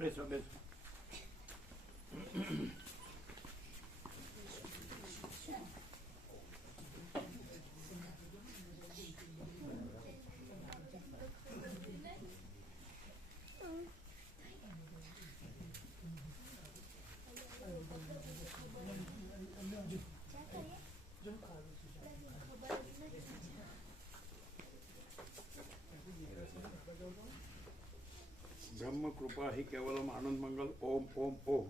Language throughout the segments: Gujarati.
બેસો બેસો. ब्रह्म कृपा ही केवलम आनंद मंगल ओम ओम ओम.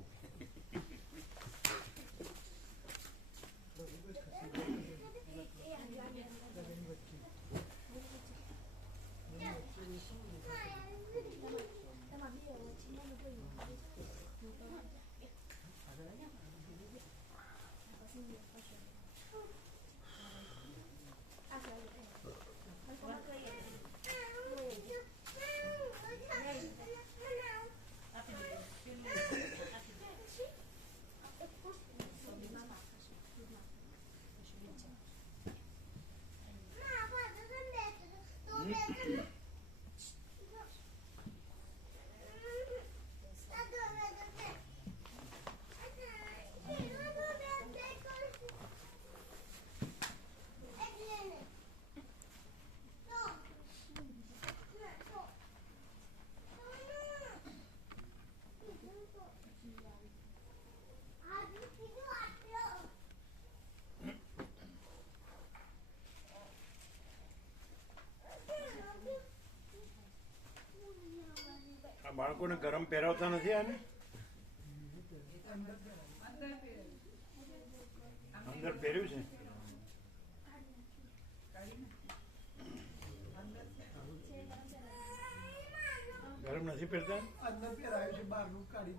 બાળકોને ગરમ પહેરાવતા નથી આને અંદર પહેર્યું છે ગરમ નથી પહેરતા અંદર પહેરાયું છે બહારનું કાઢી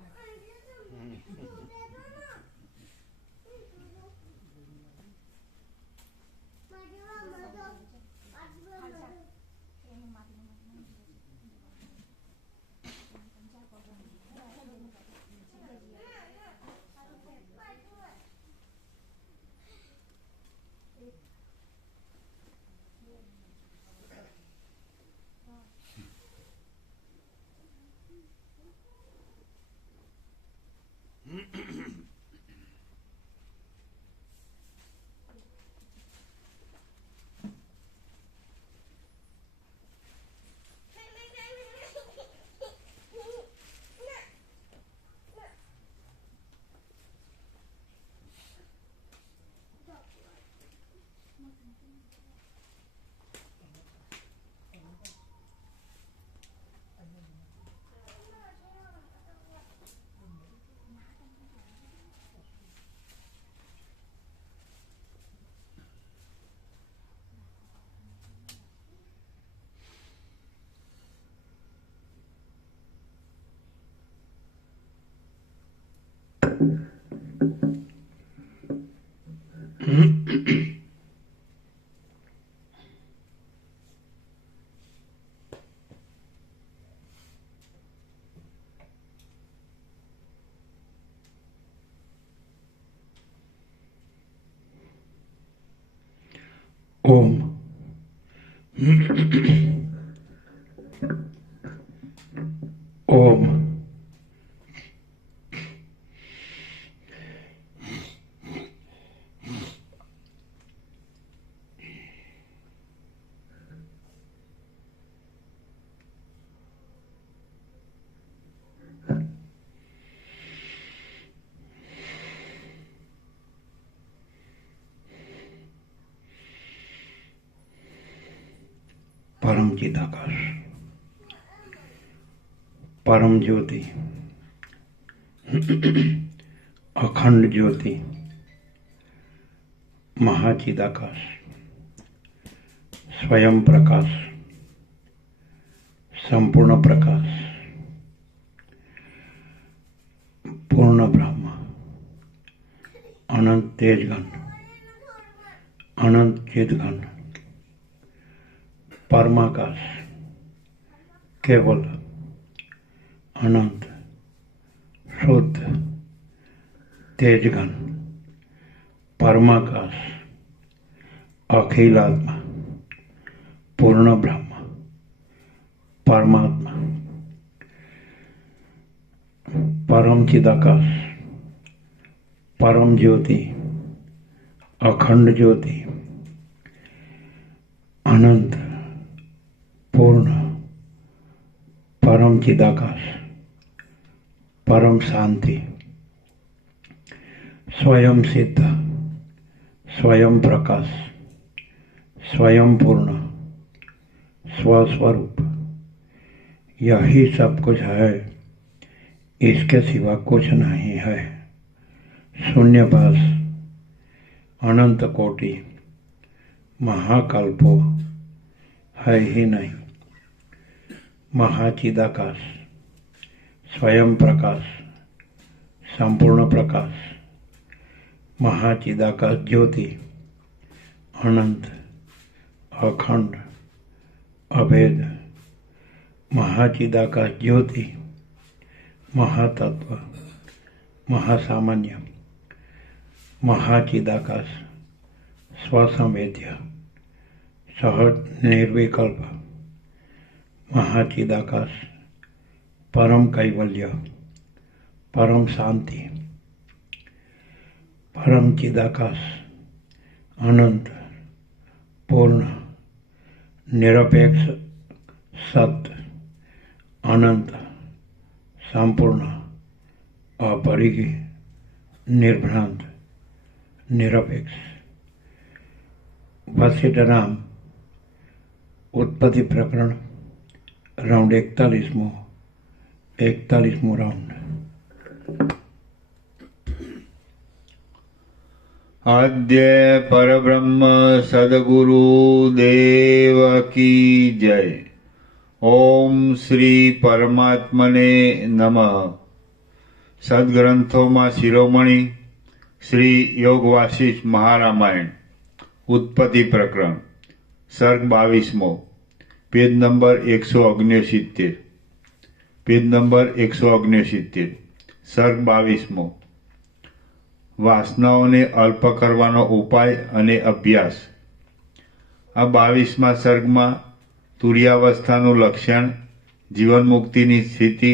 ओम ओम परम चिदाकाश, परम ज्योति, अखंड ज्योति, महाचिदाकाश, स्वयं प्रकाश, संपूर्ण प्रकाश, पूर्ण ब्रह्म, अनंत तेजघन, अनंत चिदघन, परमाकाश, केवल, अनंत, शुद्ध, तेजघन, परमाकाश, अखिलात्मा, पूर्ण ब्रह्म, परमात्मा, परम चिदाकाश, परम ज्योति, अखंड ज्योति, अनंत पूर्ण परम चिदाकाश, परम शांति, स्वयं सिद्ध, स्वयं प्रकाश, स्वयं पूर्ण, स्वस्वरूप, यही सब कुछ है, इसके सिवा कुछ नहीं है। शून्यवास, अनंत कोटि, महाकल्पो है ही नहीं। महाचिदाकाश, स्वयं प्रकाश, संपूर्ण प्रकाश, महाचिदाकाश ज्योति, अनंत, अखंड, अभेद, महाचिदाकाश ज्योति, महातत्व, महासामान्य, महाचिदाकाश, स्वसंवेद्य, सहज निर्विकल्प, महाचिदाकाश, परम कैवल्य, परम शांति, परम चिदाकाश, अनंत पूर्ण निरपेक्ष सत्य, अनंत संपूर्ण अपरिग्रही निर्भ्रांत निरपेक्ष। वशिष्ठ राम उत्पत्ति प्रकरण राउंड 41मो राउंड। आद्य परब्रह्म सद्गुरु देव की जय। ओम श्री परमात्मने नमः। सद्ग्रंथों शिरोमणि श्री योग वासिष्ठ महारामायण उत्पत्ति प्रकरण सर्ग 22मो, पेज नंबर 169, पेज नंबर 169, सर्ग 22मो। વાસનાઓને અલ્પ કરવાનો ઉપાય અને અભ્યાસ। આ 22મા સર્ગમાં તુર્યાવસ્થાનું લક્ષણ, જીવન મુક્તિની સ્થિતિ,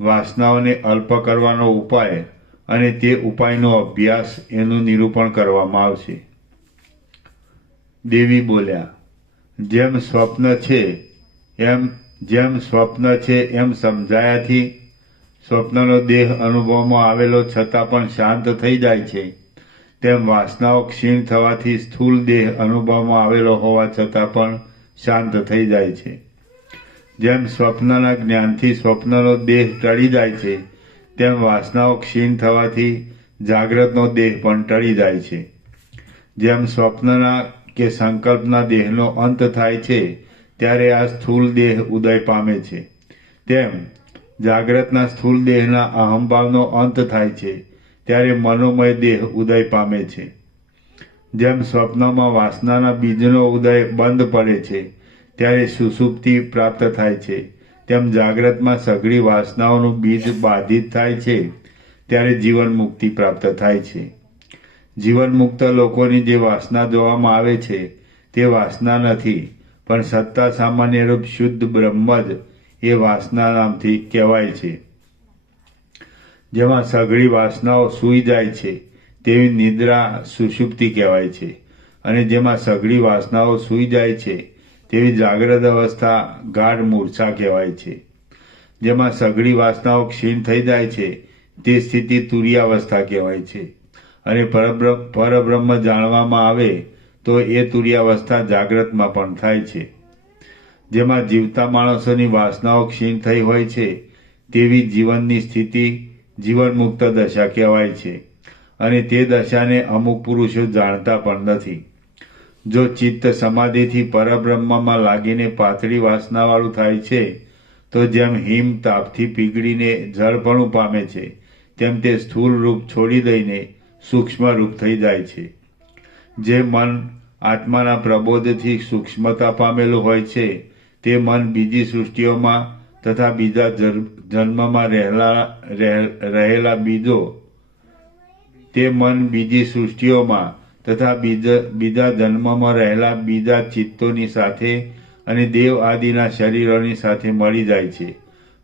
વાસનાઓને અલ્પ કરવાનો ઉપાય અને તે ઉપાયનો અભ્યાસ એનું નિરૂપણ કરવામાં આવશે। દેવી બોલ્યા, જેમ સ્વપ્ન છે એમ સમજાયાથી સ્વપ્નનો દેહ અનુભવમાં આવેલો છતાં પણ શાંત થઈ જાય છે, તેમ વાસનાઓ ક્ષીણ થવાથી સ્થૂળ દેહ અનુભવમાં આવેલો હોવા છતાં પણ શાંત થઈ જાય છે। જેમ સ્વપ્નના જ્ઞાનથી સ્વપ્નનો દેહ ટળી જાય છે, તેમ વાસનાઓ ક્ષીણ થવાથી જાગ્રતનો દેહ પણ ટળી જાય છે। જેમ સ્વપ્નના કે સંકલ્પના દેહનો અંત થાય છે ત્યારે આ સ્થૂળ દેહ ઉદય પામે છે, તેમ જાગ્રતના સ્થૂળ દેહના અહંભાવનો અંત થાય છે ત્યારે મનોમય દેહ ઉદય પામે છે। જેમ સ્વપ્નમાં વાસનાના બીજનો ઉદય બંધ પડે છે ત્યારે સુષુપ્તિ પ્રાપ્ત થાય છે, તેમ જાગ્રતમાં સઘળી વાસનાઓનું બીજ બાધિત થાય છે ત્યારે જીવન મુક્તિ પ્રાપ્ત થાય છે। જીવન મુક્ત લોકોની જે વાસના જોવામાં આવે છે તે વાસના નથી, પણ સત્તા સામાન્ય રૂપ શુદ્ધ બ્રહ્મ જ એ વાસના નામથી કહેવાય છે। જેમાં સઘળી વાસનાઓ સૂઈ જાય છે તેવી નિદ્રા સુષુપ્તિ કહેવાય છે, અને જેમાં સઘળી વાસનાઓ સૂઈ જાય છે તેવી જાગ્રત અવસ્થા ગાઢ મૂર્છા કહેવાય છે। જેમાં સઘળી વાસનાઓ ક્ષીણ થઈ જાય છે તે સ્થિતિ તુર્યાવસ્થા કહેવાય છે, અને પરબ્રહ્મ જાણવામાં આવે તો એ તુર્યાવસ્થા જાગ્રતમાં પણ થાય છે। જેમાં જીવતા માણસોની વાસનાઓ ક્ષીણ થઈ હોય છે તેવી જીવનની સ્થિતિ જીવન મુક્ત દશા કહેવાય છે, અને તે દશાને અમુક પુરુષો જાણતા પણ નથી। જો ચિત્ત સમાધિથી પરબ્રહ્મમાં લાગીને પાતળી વાસનાવાળું થાય છે તો જેમ હિમ તાપથી પીગળીને જળપણું પામે છે, તેમ તે સ્થૂળ રૂપ છોડી દઈને સૂક્ષ્મ રૂપ થઈ જાય છે। જે મન આત્માના પ્રબોધથી સૂક્ષ્મતા પામેલું હોય છે તે મન બીજી સૃષ્ટિઓમાં તથા બીજા જન્મમાં રહેલા બીજો તે મન બીજી સૃષ્ટિઓમાં તથા બીજા જન્મમાં રહેલા બીજા ચિત્તોની સાથે અને દેવ આદિના શરીરોની સાથે મળી જાય છે,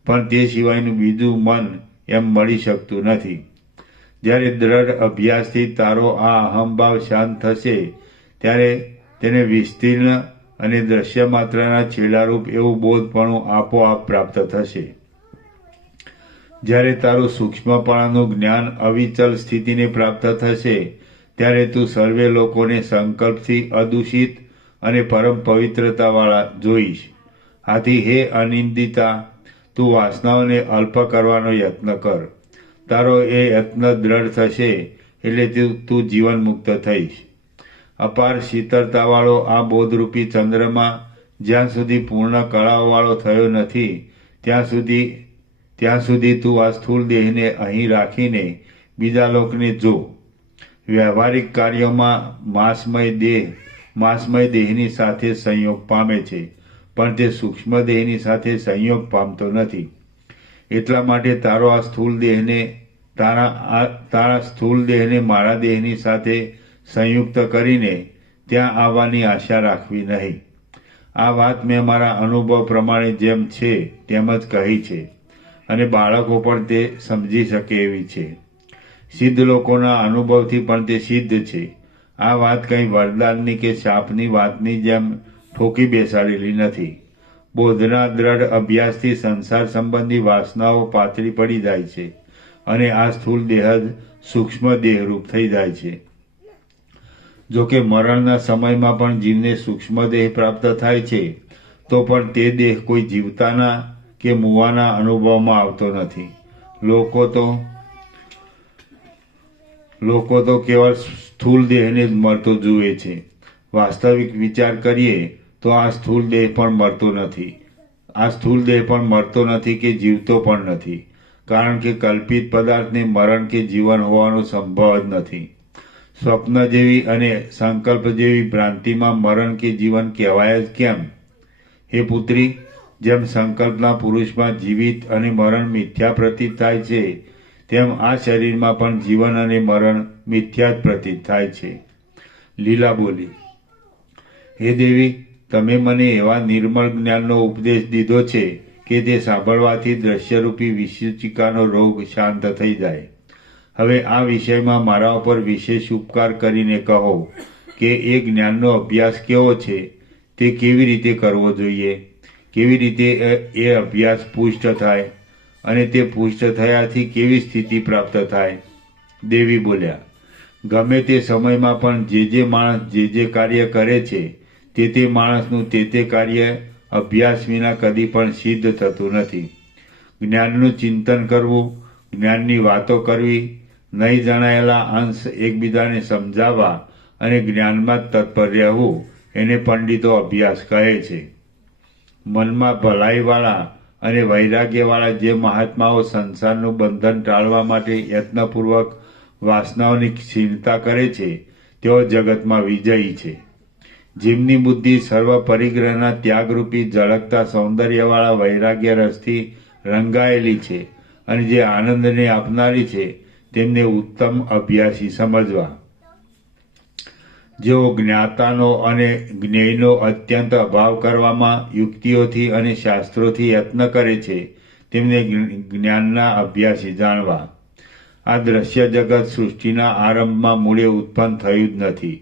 પણ તે સિવાયનું બીજું મન એમ મળી શકતું નથી. જ્યારે દ્રઢ અભ્યાસથી તારો આ અહંભાવ શાંત થશે ત્યારે તેને વિસ્તીર્ણ અને દ્રશ્ય માત્રના છેડારૂપ એવું બોધપણું આપોઆપ પ્રાપ્ત થશે. જ્યારે તારું સૂક્ષ્મપણાનું જ્ઞાન અવિચલ સ્થિતિને પ્રાપ્ત થશે ત્યારે તું સર્વે લોકોને સંકલ્પથી અદૂષિત અને પરમ પવિત્રતાવાળા જોઈશ. આથી હે અનિંદિતા, તું વાસનાઓને અલ્પ કરવાનો યત્ન કર. તારો એ યત્ન દ્રઢ થશે એટલે તું જીવન મુક્ત થઈશ. અપાર શીતળતાવાળો આ બોધરૂપી ચંદ્રમાં જ્યાં સુધી પૂર્ણ કળાઓવાળો થયો નથી ત્યાં સુધી તું આ સ્થૂળ દેહને અહીં રાખીને બીજા લોકને જો. વ્યવહારિક કાર્યોમાં માંસમય દેહની સાથે સંયોગ પામે છે, પણ તે સૂક્ષ્મ દેહની સાથે સંયોગ પામતો નથી. એટલા માટે તારા સ્થૂળ દેહને મારા દેહની સાથે સંયુક્ત કરીને ત્યાં આવવાની આશા રાખવી નહીં. આ વાત મેં મારા અનુભવ પ્રમાણે જેમ છે તેમ જ કહી છે અને બાળકો પણ તે સમજી શકે એવી છે. સિદ્ધ લોકોના અનુભવથી પણ તે સિદ્ધ છે. આ વાત કંઈ વરદાનની કે શાપની વાતની જેમ ઠોકી બેસાડેલી નથી. બોધના દ્રઢ અભ્યાસથી સંસાર સંબંધી વાસનાઓ પાતળી પડી જાય છે અને આ સ્થૂળ દેહ જ સૂક્ષ્મ દેહરૂપ થઈ જાય છે. જોકે મરણના સમયમાં પણ જીવને સૂક્ષ્મ દેહ પ્રાપ્ત થાય છે તો પણ તે દેહ કોઈ જીવતાના કે મુવાના અનુભવમાં આવતો નથી. લોકો તો કેવળ સ્થૂળ દેહને જ મરતો જુએ છે. વાસ્તવિક વિચાર કરીએ તો આ સ્થૂળ દેહ પણ મરતો નથી કે જીવતો પણ નથી, કારણ કે કલ્પિત પદાર્થને મરણ કે જીવન હોવાનો સંભવ જ નથી. સ્વપ્ન જેવી અને સંકલ્પ જેવી ભ્રાંતિમાં મરણ કે જીવન કહેવાય જ કેમ? હે પુત્રી, જેમ સંકલ્પના પુરુષમાં જીવિત અને મરણ મિથ્યા પ્રતીત થાય છે તેમ આ શરીરમાં પણ જીવન અને મરણ મિથ્યા જ પ્રતીત થાય છે. લીલા બોલી, હે દેવી, તમે મને એવા નિર્મળ જ્ઞાનનો ઉપદેશ દીધો છે કે તે સાંભળવાથી દ્રશ્યરૂપી વિસૂચિકાનો રોગ શાંત થઈ જાય. હવે આ વિષયમાં મારા ઉપર વિશેષ ઉપકાર કરીને કહો કે એ જ્ઞાનનો અભ્યાસ કેવો છે, તે કેવી રીતે કરવો જોઈએ, કેવી રીતે એ અભ્યાસ પુષ્ટ થાય અને તે પુષ્ટ થયાથી કેવી સ્થિતિ પ્રાપ્ત થાય. દેવી બોલ્યા, ગમે તે સમયમાં પણ જે માણસ જે કાર્ય કરે છે તે માણસનું તે કાર્ય અભ્યાસ વિના કદી પણ સિદ્ધ થતું નથી. જ્ઞાનનું ચિંતન કરવું, જ્ઞાનની વાતો કરવી, નહીં જણાયેલા અંશ એકબીજાને સમજાવવા અને જ્ઞાનમાં જ તત્પર રહેવું એને પંડિતો અભ્યાસ કહે છે. મનમાં ભલાઈવાળા અને વૈરાગ્યવાળા જે મહાત્માઓ સંસારનું બંધન ટાળવા માટે યત્નપૂર્વક વાસનાઓની ક્ષીણતા કરે છે તેઓ જગતમાં વિજયી છે. જેમની બુદ્ધિ સર્વ પરિગ્રહના ત્યાગરૂપી ઝળકતા સૌંદર્યવાળા વૈરાગ્ય રસથી રંગાયેલી છે અને જે આનંદને આપનારી છે તેમને ઉત્તમ અભ્યાસી સમજવા. જેઓ જ્ઞાતાનો અને જ્ઞેયનો અત્યંત અભાવ કરવામાં યુક્તિઓથી અને શાસ્ત્રોથી યત્ન કરે છે તેમને જ્ઞાનના અભ્યાસી જાણવા. આ દ્રશ્ય જગત સૃષ્ટિના આરંભમાં મૂળે ઉત્પન્ન થયું જ નથી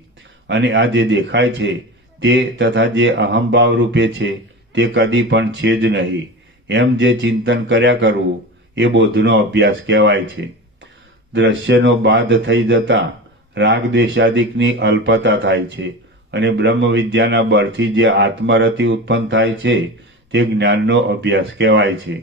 અને આ જે દેખાય છે તે તથા જે અહંભાવ રૂપે છે તે કદી પણ છે જ નહીં એમ જે ચિંતન કર્યા કરવું એ બોધનો અભ્યાસ કહેવાય છે. દ્રશ્યનો બાધ થઈ જતા રાગદ્વેષાદિકની અલ્પતા થાય છે અને બ્રહ્મ વિદ્યાના બળથી જે આત્મરતિ ઉત્પન્ન થાય છે તે જ્ઞાનનો અભ્યાસ કહેવાય છે.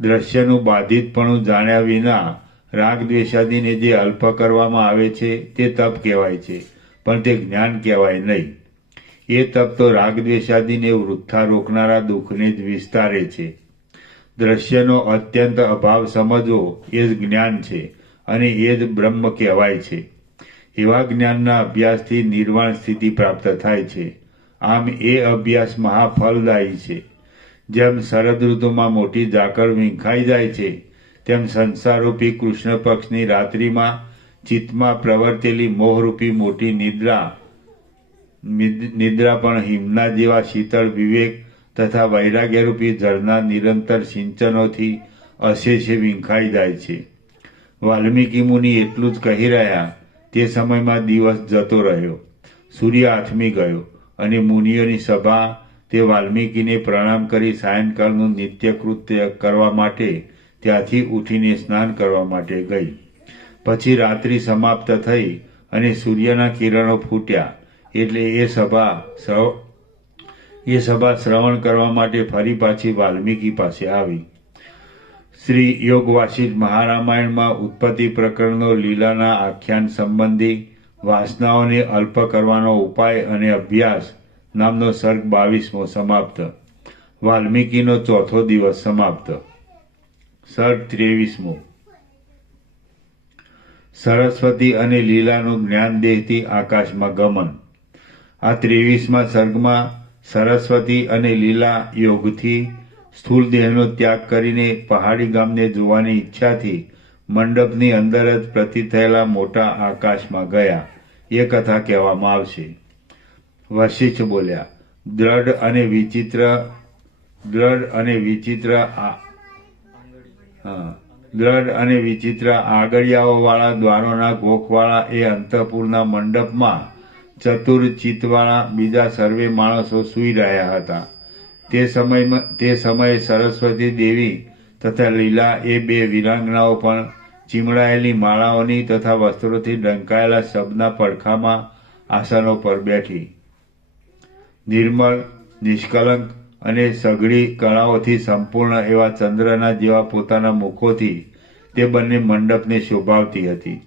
દ્રશ્યનું બાધિતપણું જાણ્યા વિના રાગદ્વેષાદિને જે અલ્પ કરવામાં આવે છે તે તપ કહેવાય છે, પણ તે જ્ઞાન કહેવાય નહીં. એ તપ તો રાગદ્વેષાદિને વૃથા રોકનારા દુઃખને જ વિસ્તારે છે. દ્રશ્યનો અત્યંત અભાવ સમજવો એ જ જ્ઞાન છે અને એ જ બ્રહ્મ કહેવાય છે. એવા જ્ઞાનના અભ્યાસથી નિર્વાણ સ્થિતિ પ્રાપ્ત થાય છે. આમ એ અભ્યાસ મહાફલદાયી છે. જેમ શરદ ઋતુમાં મોટી ઝાકળ વીંખાઈ જાય છે તેમ સંસારરૂપી કૃષ્ણ પક્ષની રાત્રિમાં ચિત્તમાં પ્રવર્તેલી મોહરૂપી મોટી નિદ્રા પણ હિમના જેવા શીતળ વિવેક તથા વૈરાગ્યરૂપી જળના નિરંતર સિંચનોથી અશેષે વિંખાઈ જાય છે. વાલ્મીકી મુનિ એટલું જ કહી રહ્યા તે સમયમાં દિવસ જતો રહ્યો. સૂર્ય આથમી ગયો અને મુનિઓની સભા તે વાલ્મીકીને પ્રણામ કરી સાયંકાળનું નિત્યકૃત્ય કરવા માટે ત્યાંથી ઉઠીને સ્નાન કરવા માટે ગઈ. પછી રાત્રિ સમાપ્ત થઈ અને સૂર્યના કિરણો ફૂટ્યા એટલે એ સભા શ્રવણ કરવા માટે ફરી પાછી વાલ્મીકી પાસે આવી. શ્રી યોગ વાસિષ્ઠ મહારામાયણમાં ઉત્પત્તિ પ્રકરણનો લીલાના આખ્યાન સંબંધી વાસનાઓને અલ્પ કરવાનો ઉપાય અને અભ્યાસ નામનો સર્ગ 22મો સમાપ્ત. વાલ્મીકીનો ચોથો દિવસ સમાપ્ત. સર્ગ 23મો. સરસ્વતી અને લીલાનું જ્ઞાન દેહથી આકાશમાં ગમન. આ 23મા સર્ગમાં સરસ્વતી અને લીલા યોગથી સ્થૂળ દેહનો ત્યાગ કરીને પહાડી ગામને જોવાની ઈચ્છાથી મંડપની અંદર જ પ્રતીત થયેલા મોટા આકાશમાં ગયા એ કથા કહેવામાં આવશે. વશિષ્ઠ બોલ્યા, દ્રઢ અને વિચિત્ર આગળિયાઓવાળા દ્વારોના ગોખવાળા એ અંતઃપુરના મંડપમાં ચતુર-ચિત્તવાળા બીજા સર્વે માણસો સૂઈ રહ્યા હતા. તે સમયે સરસ્વતી દેવી તથા લીલા એ બે વીરાંગનાઓ પણ ચીમડાયેલી માળાઓની તથા વસ્ત્રોથી ઢંકાયેલા શબના પડખામાં આસનો પર બેઠી. નિર્મળ, નિષ્કલંક અને સઘળી કળાઓથી સંપૂર્ણ એવા ચંદ્રના જેવા પોતાના મુખોથી તે બંને મંડપને શોભાવતી હતી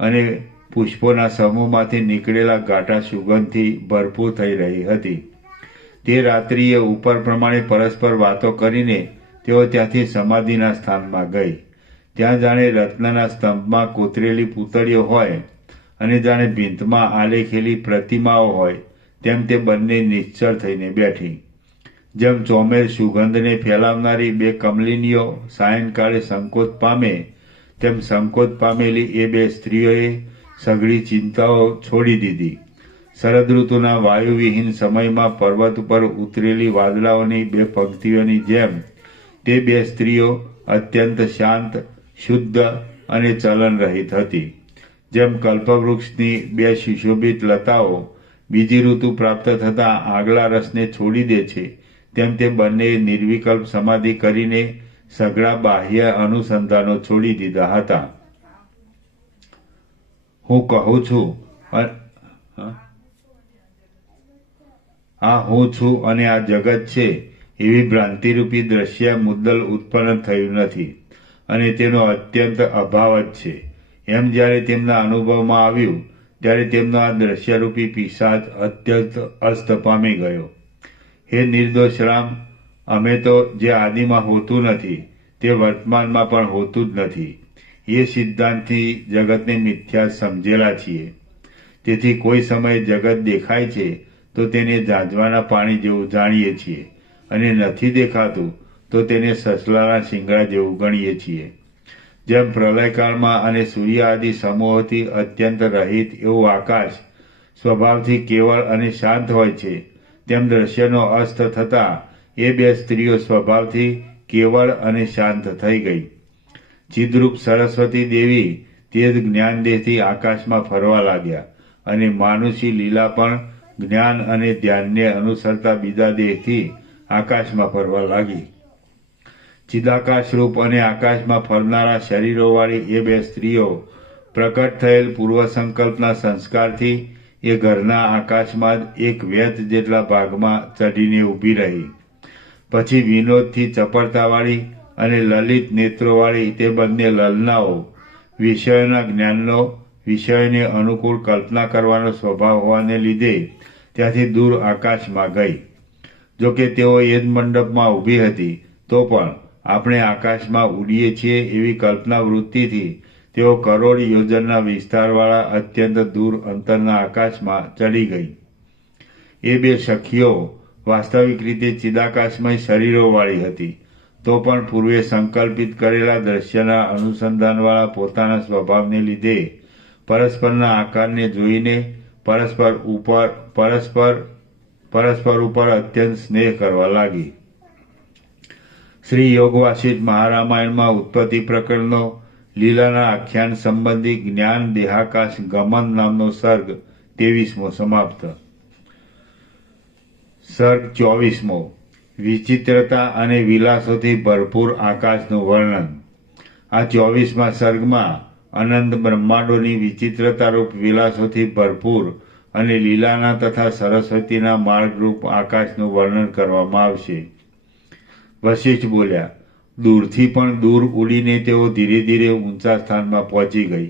અને પુષ્પોના સમૂહમાંથી નીકળેલા ઘાટા સુગંધથી ભરપૂર થઈ રહી હતી. તે રાત્રિએ ઉપર પ્રમાણે પરસ્પર વાતો કરીને તેઓ ત્યાંથી સમાધિના સ્થાનમાં ગઈ. ત્યાં જાણે રત્નના સ્તંભમાં કોતરેલી પૂતળીઓ હોય અને જાણે ભીંતમાં આલેખેલી પ્રતિમાઓ હોય તેમ તે બંને નિશ્ચળ થઈને બેઠી. જેમ ચોમેર સુગંધને ફેલાવનારી બે કમલિનીઓ સાયંકાળે સંકોચ પામે તેમ સંકોચ પામેલી એ બે સ્ત્રીઓએ સઘળી ચિંતાઓ છોડી દીધી. શરદ ઋતુના વાયુવિહીન સમયમાં પર્વત ઉપર ઉતરેલી વાદળાઓની બે પંક્તિઓની જેમ તે બે સ્ત્રીઓ અત્યંત શાંત, શુદ્ધ અને ચલન રહિત હતી. જેમ કલ્પવૃક્ષની બે સુશોભિત લતાઓ બીજી ઋતુ પ્રાપ્ત થતાં આગલા રસને છોડી દે છે તેમ તે બંને નિર્વિકલ્પ સમાધિ કરીને સઘળા બાહ્ય અનુસંધાનો છોડી દીધા હતા. હું કહું છું આ હું છું અને આ જગત છે એવી ભ્રાંતિરૂપી દ્રશ્ય મુદ્દલ ઉત્પન્ન થયું નથી અને તેનો અત્યંત અભાવ જ છે એમ જ્યારે તેમના અનુભવમાં આવ્યું ત્યારે તેમનો આ દ્રશ્યરૂપી પિશાચ અત્યંત અસ્ત પામી ગયો. હે નિર્દોષ રામ, અમે તો જે આદિમાં હોતું નથી તે વર્તમાનમાં પણ હોતું જ નથી એ સિદ્ધાંતથી જગતને મિથ્યા સમજેલા છીએ. તેથી કોઈ સમયે જગત દેખાય છે તો તેને ઝાંઝવાના પાણી જેવું જાણીએ છીએ અને નથી દેખાતું તો તેને સસલાના શિંગડા જેવું ગણીએ છીએ. જેમ પ્રલયકાળમાં અને સૂર્ય આદિ સમૂહોથી અત્યંત રહિત એવું આકાશ સ્વભાવથી કેવળ અને શાંત હોય છે તેમ દ્રશ્યનો અસ્ત થતાં એ બે સ્ત્રીઓ સ્વભાવથી કેવળ અને શાંત થઈ ગઈ. ચિદ્રૂપ સરસ્વતી દેવી તે જ જ્ઞાનદેહથી આકાશમાં ફરવા લાગ્યા અને માનુષી લીલા પણ જ્ઞાન અને ધ્યાનને અનુસરતા બીજા દેહથી આકાશમાં ફરવા લાગી. ચિદાકાશરૂપ અને આકાશમાં ફરનારા શરીરોવાળી એ બે સ્ત્રીઓ પ્રકટ થયેલ પૂર્વ સંકલ્પના સંસ્કારથી એ ઘરના આકાશમાં જ એક વેત જેટલા ભાગમાં ચઢીને ઊભી રહી. પછી વિનોદથી ચપળતાવાળી અને લલિત નેત્રોવાળી તે બંને લલનાઓ વિષયોના જ્ઞાનનો વિષયોને અનુકૂળ કલ્પના કરવાનો સ્વભાવ હોવાને લીધે ત્યાંથી દૂર આકાશમાં ગઈ. જોકે તેઓ એ જ મંડપમાં ઊભી હતી તો પણ આપણે આકાશમાં ઉડીએ છીએ એવી કલ્પના વૃત્તિથી તેઓ કરોડ યોજનના વિસ્તારવાળા અત્યંત દૂર અંતરના આકાશમાં ચડી ગઈ. એ બે સખીઓ વાસ્તવિક રીતે ચિદાકાશમય શરીરોવાળી હતી તો પણ પૂર્વે સંકલ્પિત કરેલા દ્રશ્યના અનુસંધાનવાળા પોતાના સ્વભાવને લીધે પરસ્પરના આકારને જોઈને પરસ્પર ઉપર અત્યંત સ્નેહ કરવા લાગી. શ્રી યોગ વાસિષ્ઠ મહારામાયણમાં ઉત્પત્તિ પ્રકરણનો લીલાના આખ્યાન સંબંધી જ્ઞાન દેહાકાશ ગમન નામનો સર્ગ 23મો સમાપ્ત. સર્ગ 24મો વિચિત્રતા અને વિલાસોથી ભરપૂર આકાશનું વર્ણન. આ 24મા સર્ગમાં અનંત બ્રહ્માંડોની વિચિત્રતારૂપ વિલાસોથી ભરપૂર અને લીલાના તથા સરસ્વતીના માર્ગરૂપ આકાશનું વર્ણન કરવામાં આવશે. વશિષ્ઠ બોલ્યા, દૂરથી પણ દૂર ઉડીને તેઓ ધીરે ધીરે ઊંચા સ્થાનમાં પહોંચી ગઈ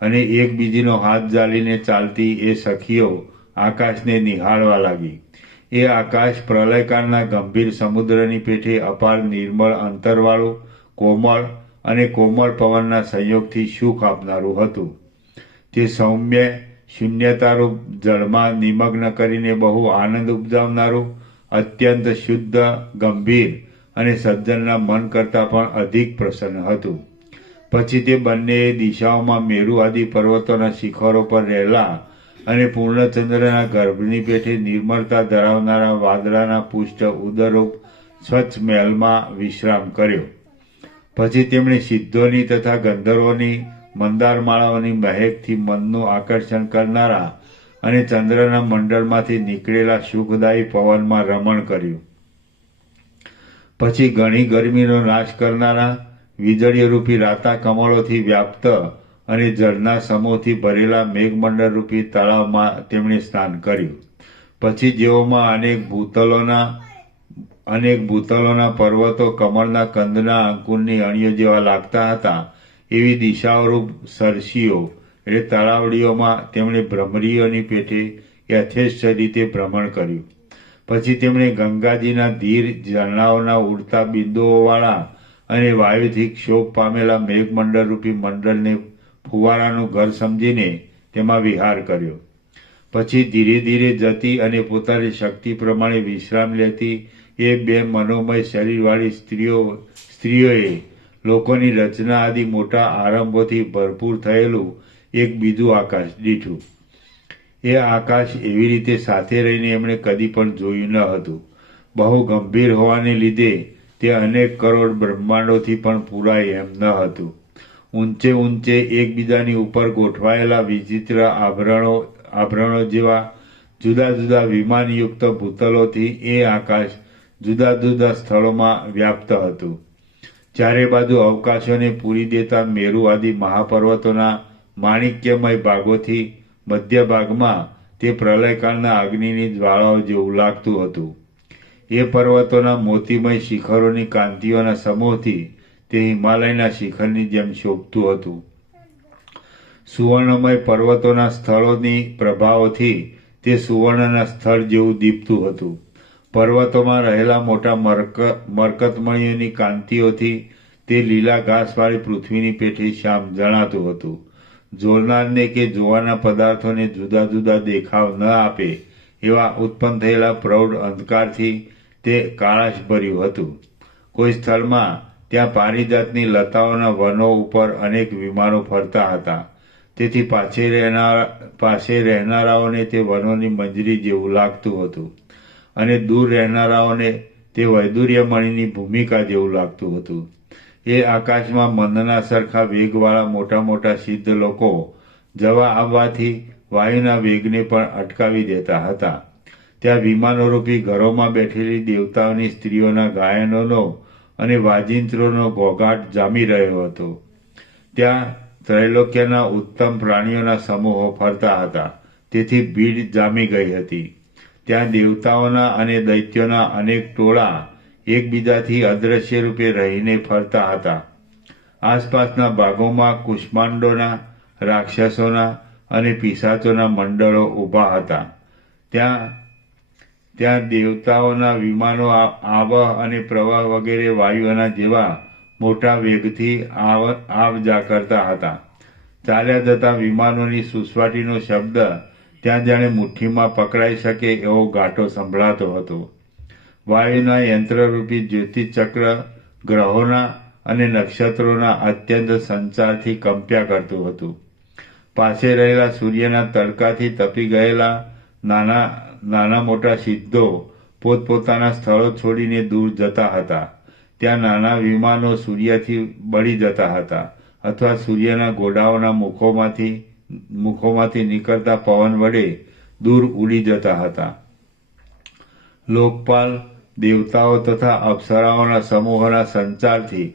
અને એકબીજીનો હાથ ઝાલીને ચાલતી એ સખીઓ આકાશને નિહાળવા લાગી. એ આકાશ પ્રલયકાળના ગંભીર સમુદ્રની પેઠે અપાર નિર્મળ અંતરવાળું, કોમળ અને કોમળ પવનના સંયોગથી સુખ આપનારું હતું. તે સૌમ્ય શૂન્યતારૂપ જળમાં નિમગ્ન કરીને બહુ આનંદ ઉપજાવનારું, અત્યંત શુદ્ધ, ગંભીર અને સજ્જનના મન કરતાં પણ અધિક પ્રસન્ન હતું. પછી તે બંનેએ દિશાઓમાં મેરુ આદિ પર્વતોના શિખરો પર રહેલા અને પૂર્ણચંદ્રના ગર્ભની પેઠે નિર્મળતા ધરાવનારા વાદળાના પુષ્ટ ઉદરૂપ સ્વચ્છ મહેલમાં વિશ્રામ કર્યો. પછી તેમણે સિદ્ધોની તથા ગંધર્વોની મંદારમાળાઓની મહેકથી મનનું આકર્ષણ કરનારા અને ચંદ્રના મંડળમાંથી નીકળેલા સુખદાયી પવનમાં રમણ કર્યું. પછી ઘણી ગરમીનો નાશ કરનારા વીજળીરૂપી રાતા કમળોથી વ્યાપ્ત અને જળના સમૂહથી ભરેલા મેઘમંડળરૂપી તળાવમાં તેમણે સ્નાન કર્યું. પછી જેઓમાં અનેક ભૂતલોના પર્વતો કમળના કંદના અંકુરની અણીઓ જેવા લાગતા હતા, એવી દિશાઓરૂપ સરસીઓ એટલે તળાવડીઓમાં તેમણે ભ્રમરીઓની પેઠે યથેષ્ટ રીતે ભ્રમણ કર્યું. પછી તેમણે ગંગાજીના ધીર ઝરણાઓના ઉડતા બિંદુઓવાળા અને વાયુથી ક્ષોભ પામેલા મેઘમંડળરૂપી મંડળને ફુવારાનું ઘર સમજીને તેમાં વિહાર કર્યો. પછી ધીરે ધીરે જતી અને પોતાની શક્તિ પ્રમાણે વિશ્રામ લેતી એ બે મનોમય શરીરવાળી સ્ત્રીઓએ લોકોની રચના આદિ મોટા આરંભોથી ભરપૂર થયેલું એક બીજું આકાશ દીઠું. એ આકાશ એવી રીતે સાથે રહીને એમણે કદી પણ જોયું ન હતું. બહુ ગંભીર હોવાને લીધે તે અનેક કરોડ બ્રહ્માંડોથી પણ પૂરાય એમ ન હતું. ઊંચે ઊંચે એકબીજાની ઉપર ગોઠવાયેલા વિચિત્ર આભરણો જેવા જુદા જુદા વિમાનયુક્ત ભૂતલોથી એ આકાશ જુદા જુદા સ્થળોમાં વ્યાપ્ત હતું. ચારે બાજુ અવકાશોને પૂરી દેતા મેરુ આદિ મહાપર્વતોના માણિક્યમય ભાગોથી મધ્ય ભાગમાં તે પ્રલયકાળના અગ્નિની જ્વાળાઓ જેવું લાગતું હતું. એ પર્વતોના મોતીમય શિખરોની કાંતિઓના સમૂહથી તે હિમાલયના શિખરની જેમ શોભતું હતું. સુવર્ણમય પર્વતોના સ્થળોની પ્રભાઓથી તે સુવર્ણના સ્થળ જેવું દીપતું હતું. પર્વતોમાં રહેલા મોટા મરકતમણીઓની કાંતિઓથી તે લીલા ઘાસવાળી પૃથ્વીની પેઠે શ્યામ જણાતું હતું. જોનારને કે જોવાના પદાર્થોને જુદા જુદા દેખાવ ન આપે એવા ઉત્પન્ન થયેલા પ્રૌઢ અંધકારથી તે કાળાશ ભર્યું હતું. કોઈ સ્થળમાં ત્યાં પારિજાતની લતાઓના વનો ઉપર અનેક વિમાનો ફરતા હતા. તેથી પાસે રહેનારાઓને તે વનોની મંજરી જેવું લાગતું હતું અને દૂર રહેનારાઓને તે વૈદુર્યમણીની ભૂમિકા જેવું લાગતું હતું. એ આકાશમાં મંદના સરખા વેગવાળા મોટા મોટા સિદ્ધ લોકો જવા આવવાથી વાયુના વેગને પણ અટકાવી દેતા હતા. ત્યાં વિમાનોરૂપી ઘરોમાં બેઠેલી દેવતાઓની સ્ત્રીઓના ગાયનોનો અને વાજિંત્રોનો ઘોઘાટ જામી રહ્યો હતો. ત્યાં ત્રૈલોક્યના ઉત્તમ પ્રાણીઓના સમૂહો ફરતા હતા, તેથી ભીડ જામી ગઈ હતી. ત્યાં દેવતાઓના અને દૈત્યોના અનેક ટોળા એકબીજાથી અદ્રશ્ય રૂપે રહીને ફરતા હતા. આસપાસના ભાગોમાં કુષ્માંડોના, રાક્ષસોના અને પિશાચોના મંડળો ઊભા હતા. ત્યાં દેવતાઓના વિમાનો આવ અને પ્રવાહ વગેરે વાયુઓના જેવા મોટા વેગથી આવ જા કરતા હતા. ચાલ્યા જતા વિમાનોની સુસવાટીનો શબ્દ ત્યાં જાણે મુઠ્ઠીમાં પકડાઈ શકે એવો ગાઢો સંભળાતો હતો. વાયુના યંત્રરૂપી જ્યોતિચક્ર ગ્રહોના અને નક્ષત્રોના અત્યંત સંચારથી કંપ્યા કરતું હતું. પાસે રહેલા સૂર્યના તડકાથી તપી ગયેલા નાના મોટા સિદ્ધો પોતપોતાના સ્થળો છોડીને દૂર જતા હતા. ત્યાં નાના વિમાનો સૂર્યથી બળી જતા હતા અથવા સૂર્યના ગોળાઓના મુખોમાંથી નીકળતા પવન વડે દૂર ઉડી જતા હતા. લોકપાલ, દેવતાઓ તથા અપ્સરાઓના સમૂહોના સંચારથી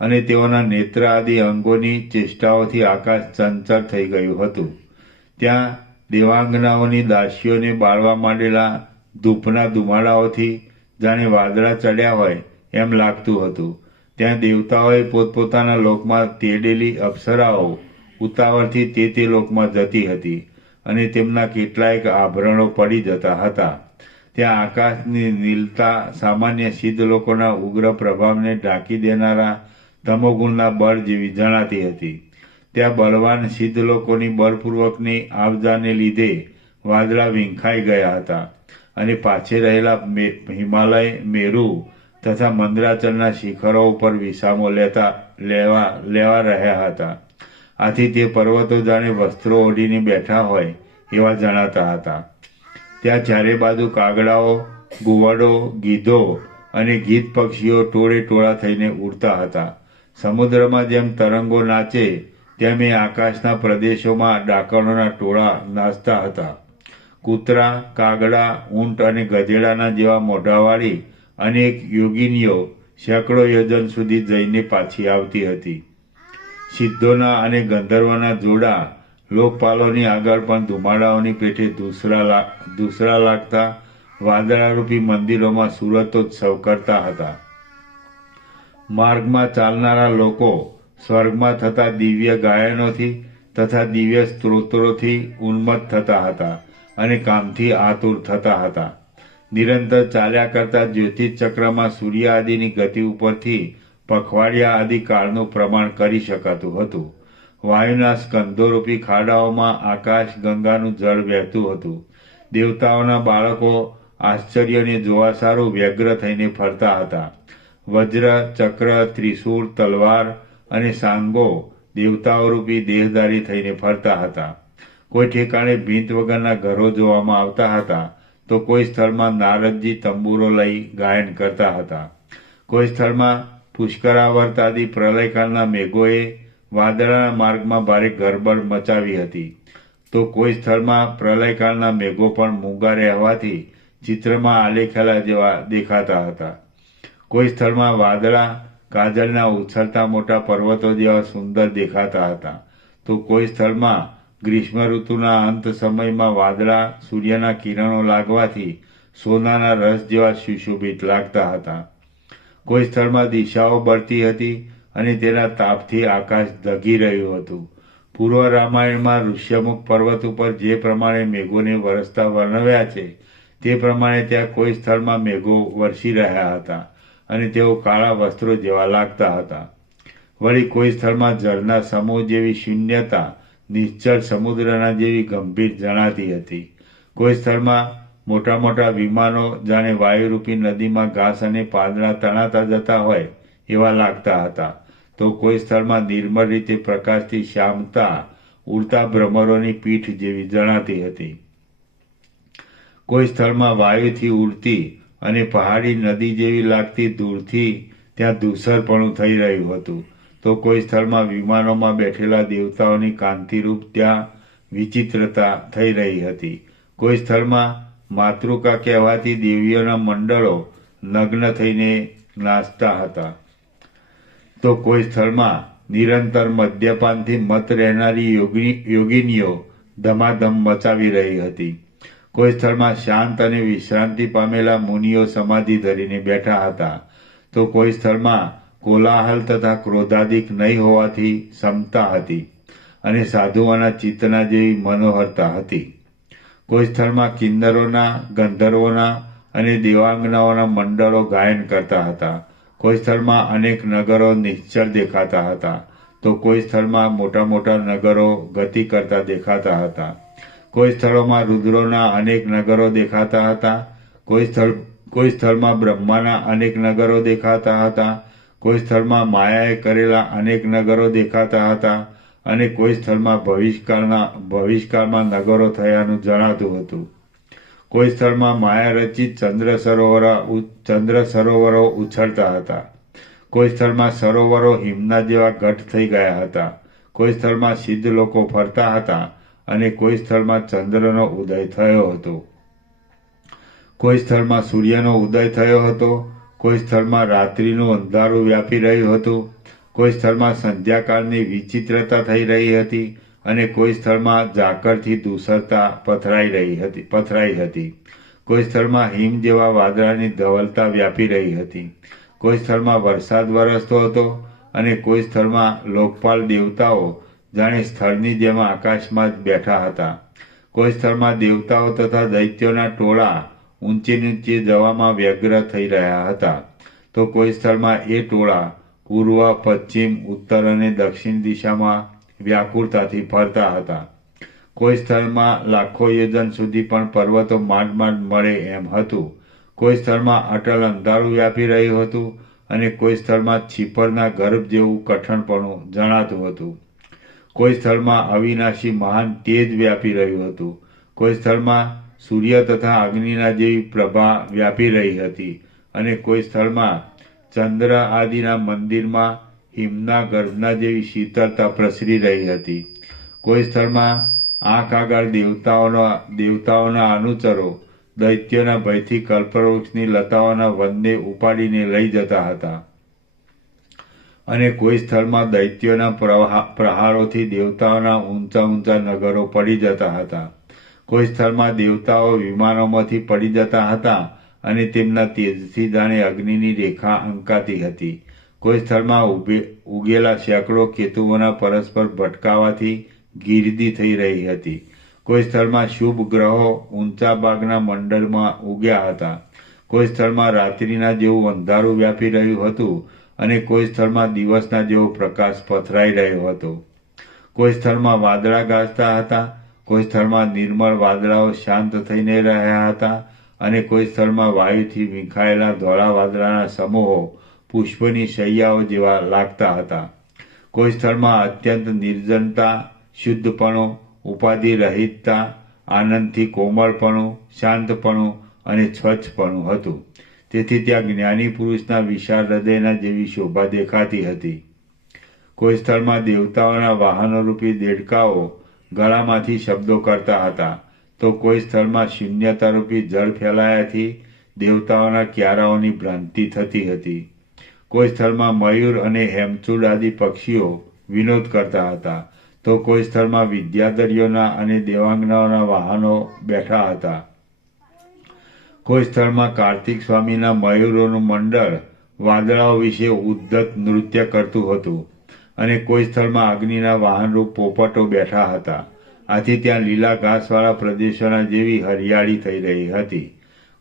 અને તેઓના નેત્ર આદિ અંગોની ચેષ્ટાઓથી આકાશ ચંચળ થઈ ગયું હતું. ત્યાં દેવાંગનાઓની દાસીઓને બાળવા માંડેલા ધૂપના ધુમાડાઓથી જાણે વાદળા ચડ્યા હોય એમ લાગતું હતું. ત્યાં દેવતાઓએ પોતપોતાના લોકમાં તેડેલી અપ્સરાઓ ઉતાવળથી તે લોકમાં જતી હતી અને તેમના કેટલાયક આભરણો પડી જતા હતા. ત્યાં આકાશની નીલતા સામાન્ય સિદ્ધ લોકોના ઉગ્ર પ્રભાવને ઢાંકી દેનારા તમોગુણના બળ જેવી જણાતી હતી. ત્યાં બળવાન સિદ્ધ લોકોની બળપૂર્વકની આવજાને લીધે વાદળા વીંખાઈ ગયા હતા અને પાછે રહેલા હિમાલય, મેરુ તથા મંદરાચલના શિખરો ઉપર વિસામો લેવા રહ્યા હતા. આથી તે પર્વતો જાણે વસ્ત્રો ઓઢીને બેઠા હોય એવા જણાતા હતા. ત્યાં ચારે બાજુ કાગડાઓ, ઘુવડો, ગીધો અને ગીધ પક્ષીઓ ટોળે ટોળા થઈને ઉડતા હતા. સમુદ્રમાં જેમ તરંગો નાચે તેમ એ આકાશના પ્રદેશોમાં ડાકણોના ટોળા નાચતા હતા. કૂતરા, કાગડા, ઊંટ અને ગધેડાના જેવા મોઢાવાળી અનેક યોગિનીઓ સેંકડો યોજન સુધી જઈને પાછી આવતી હતી. સિદ્ધોના અને ગંધર્વોના જોડા લોકપાલોની આગળ પણ ધુમાડાઓની પેઠે દૂસરા લાગતા વાદળારૂપી મંદિરોમાં સુરતોત્સવ કરતા હતા. માર્ગમાં ચાલનારા લોકો સ્વર્ગમાં થતા દિવ્ય ગાયનોથી તથા દિવ્ય સ્ત્રોત્રોથી ઉન્મત્ત થતા હતા અને કામથી આતુર થતા હતા. નિરંતર ચાલ્યા કરતા જ્યોતિષચક્રમાં સૂર્ય આદિની ગતિ ઉપરથી પખવાડિયા આદિ કાળનું પ્રમાણ કરી શકાતું હતું. વાયુના સ્કંદોરૂપી ખાડાઓમાં આકાશ ગંગાનું જળ વહેતું હતું. દેવતાઓના બાળકો આશ્ચર્યને જોવા સારું વ્યગ્ર થઈને ફરતા હતા. વજ્ર, ચક્ર, ત્રિશૂળ, તલવાર અને સાંગો દેવતાઓરૂપી દેહધારી થઈને ફરતા હતા. કોઈ ઠેકાણે ભીંત વગરના ઘરો જોવામાં આવતા હતા તો કોઈ સ્થળમાં નારદજી તંબુરો લઈ ગાયન કરતા હતા. કોઈ સ્થળમાં પુષ્કરાવર્ત આદિ પ્રલયકાળના મેઘોએ વાદળાના માર્ગમાં ભારે ગરબડ મચાવી હતી તો કોઈ સ્થળમાં પ્રલયકાળના મેઘો પણ મૂંગા રહેવાથી ચિત્રમાં આલેખેલા જેવા દેખાતા હતા. કોઈ સ્થળમાં વાદળા કાજળના ઉછળતા મોટા પર્વતો જેવા સુંદર દેખાતા હતા તો કોઈ સ્થળમાં ગ્રીષ્મ ઋતુના અંત સમયમાં વાદળા સૂર્યના કિરણો લાગવાથી સોનાના રસ જેવા સુશોભિત લાગતા હતા. કોઈ સ્થળમાં દિશાઓ બળતી હતી અને તેના તાપથી આકાશ ધગી રહ્યું હતું. પૂર્વ રામાયણમાં ઋષ્યમુખ પર્વત ઉપર જે પ્રમાણે મેઘોને વરસતા વર્ણવ્યા છે તે પ્રમાણે ત્યાં કોઈ સ્થળમાં મેઘો વરસી રહ્યા હતા અને તેઓ કાળા વસ્ત્રો જેવા લાગતા હતા. વળી કોઈ સ્થળમાં જળના સમૂહ જેવી શૂન્યતા નિશ્ચળ સમુદ્રના જેવી ગંભીર જણાતી હતી. કોઈ સ્થળમાં મોટા મોટા વિમાનો જાણે વાયુરૂપી નદીમાં ઘાસ અને પાંદડા તણાતા જતા હોય એવા લાગતા હતા તો કોઈ સ્થળમાં નિર્મળ રીતે પ્રકાશથી શ્યામતા ઉડતા ભ્રમરોની પીઠ જેવી જણાતી હતી. કોઈ સ્થળમાં વાયુથી ઉડતી અને પહાડી નદી જેવી લાગતી દૂરથી ત્યાં ધૂસરપણું થઈ રહ્યું હતું તો કોઈ સ્થળમાં વિમાનોમાં બેઠેલા દેવતાઓની કાંતિરૂપ ત્યાં વિચિત્રતા થઈ રહી હતી. કોઈ સ્થળમાં માતૃકા કહેવાતી દેવીઓના મંડળો નગ્ન થઈને નાચતા હતા તો કોઈ સ્થળમાં નિરંતર મદ્યપાનથી મત રહેનારી યોગિનીઓ ધમાધમ મચાવી રહી હતી. કોઈ સ્થળમાં શાંત અને વિશ્રાંતિ પામેલા મુનિઓ સમાધિ ધરીને બેઠા હતા તો કોઈ સ્થળમાં કોલાહલ તથા ક્રોધાદિક નહીં હોવાથી સમતા હતી અને સાધુઓના ચિત્તના જેવી મનોહરતા હતી. કોઈ સ્થળમાં કિન્નરોના, ગંધર્વોના અને દેવાંગનાઓના મંડળો ગાયન કરતા હતા. કોઈ સ્થળમાં અનેક નગરો નિશ્ચળ દેખાતા હતા તો કોઈ સ્થળમાં મોટા મોટા નગરો ગતિ કરતા દેખાતા હતા. કોઈ સ્થળોમાં રુદ્રોના અનેક નગરો દેખાતા હતા. કોઈ સ્થળમાં બ્રહ્માના અનેક નગરો દેખાતા હતા. કોઈ સ્થળમાં માયાએ કરેલા અનેક નગરો દેખાતા હતા અને કોઈ સ્થળમાં ભવિષ્યકાળમાં નગરો થયાનું જણાતું હતું. કોઈ સ્થળમાં માયા રચિત ચંદ્ર સરોવરો ઉછળતા હતા કોઈ સ્થળમાં સરોવરો હિમના જેવા ઘટ થઈ ગયા હતા. કોઈ સ્થળમાં સિદ્ધ લોકો ફરતા હતા અને કોઈ સ્થળમાં ચંદ્રનો ઉદય થયો હતો. કોઈ સ્થળમાં સૂર્યનો ઉદય થયો હતો. કોઈ સ્થળમાં રાત્રિનું અંધારું વ્યાપી રહ્યું હતું. કોઈ સ્થળમાં સંધ્યાકાળની વિચિત્રતા થઈ રહી હતી અને કોઈ સ્થળમાં ઝાકળથી ધૂસરતા પથરાઈ હતી. કોઈ સ્થળમાં હિમ જેવા વાદળાની ધવલતા વ્યાપી રહી હતી. કોઈ સ્થળમાં વરસાદ વરસતો હતો અને કોઈ સ્થળમાં લોકપાલ દેવતાઓ જાણે સ્થળની જેમ આકાશમાં જ બેઠા હતા. કોઈ સ્થળમાં દેવતાઓ તથા દૈત્યોના ટોળા ઊંચે નીચે જવામાં વ્યગ્ર થઈ રહ્યા હતા, તો કોઈ સ્થળમાં એ ટોળા પૂર્વ, પશ્ચિમ, ઉત્તર અને દક્ષિણ દિશામાં વ્યાકુળતાથી ફરતા હતા. કોઈ સ્થળમાં લાખો યોજન સુધી પણ પર્વતો માંડ માંડ મળે એમ હતું. કોઈ સ્થળમાં અટલ અંધારું વ્યાપી રહ્યું હતું અને કોઈ સ્થળમાં છીપરના ગર્ભ જેવું કઠણપણું જણાતું હતું. કોઈ સ્થળમાં અવિનાશી મહાન તેજ વ્યાપી રહ્યું હતું. કોઈ સ્થળમાં સૂર્ય તથા અગ્નિના જેવી પ્રભા વ્યાપી રહી હતી અને કોઈ સ્થળમાં ચંદ્ર આદિના મંદિરમાં હિમના ગર્ભના જેવી શીતળતા પ્રસરી રહી હતી. કોઈ સ્થળમાં આંખ આગળ દેવતાઓના અનુચરો દૈત્યોના ભયથી કલ્પવૃક્ષની લતાઓના વનને ઉપાડીને લઈ જતા હતા અને કોઈ સ્થળમાં દૈત્યોના પ્રહારોથી દેવતાઓના ઊંચા ઊંચા નગરો પડી જતા હતા. કોઈ સ્થળમાં દેવતાઓ વિમાનોમાંથી પડી જતા હતા અને તેમના તેજથી જાણે અગ્નિની રેખા અંકાતી હતી. કોઈ સ્થળમાં ઉગેલા સેંકડો કેતુઓના પરસ્પર ભટકાવાથી ગીર્દી થઈ રહી હતી. કોઈ સ્થળમાં શુભ ગ્રહો ઊંચા ભાગના મંડળમાં ઉગ્યા હતા. કોઈ સ્થળમાં રાત્રિના જેવું અંધારું વ્યાપી રહ્યું હતું અને કોઈ સ્થળમાં દિવસના જેવો પ્રકાશ પથરાઈ રહ્યો હતો. કોઈ સ્થળમાં વાદળા ગાજતા હતા. કોઈ સ્થળમાં નિર્મળ વાદળાઓ શાંત થઈને રહ્યા હતા અને કોઈ સ્થળમાં વાયુથી વિંખાયેલા ધોળા વાદળાના સમૂહો પુષ્પની શૈયાઓ જેવા લાગતા હતા. કોઈ સ્થળમાં અત્યંત નિર્જનતા, શુદ્ધપણું, ઉપાધિ રહિતતા, આનંદથી કોમળપણું, શાંતપણું અને સ્વચ્છપણું હતું. તેથી ત્યાં જ્ઞાની પુરુષના વિશાળ હૃદયના જેવી શોભા દેખાતી હતી. કોઈ સ્થળમાં દેવતાઓના વાહનોરૂપી દેડકાઓ ગળામાંથી શબ્દો કરતા હતા, તો કોઈ સ્થળમાં શૂન્યતારૂપી જળ ફેલાયાથી દેવતાઓના ક્યારાઓની ભ્રાંતિ થતી હતી. કોઈ સ્થળમાં મયુર અને હેમચૂડ આદિ પક્ષીઓ વિનોદ કરતા હતા, તો કોઈ સ્થળમાં વિદ્યાધરીઓના અને દેવાંગનાઓના વાહનો બેઠા હતા. કોઈ સ્થળમાં કાર્તિક સ્વામીના મયુરોનું મંડળ વાદળાઓ વિશે ઉદ્ધત નૃત્ય કરતું હતું અને કોઈ સ્થળમાં અગ્નિના વાહનરૂપ પોપટો બેઠા હતા. આથી ત્યાં લીલા ઘાસવાળા પ્રદેશોના જેવી હરિયાળી થઈ રહી હતી.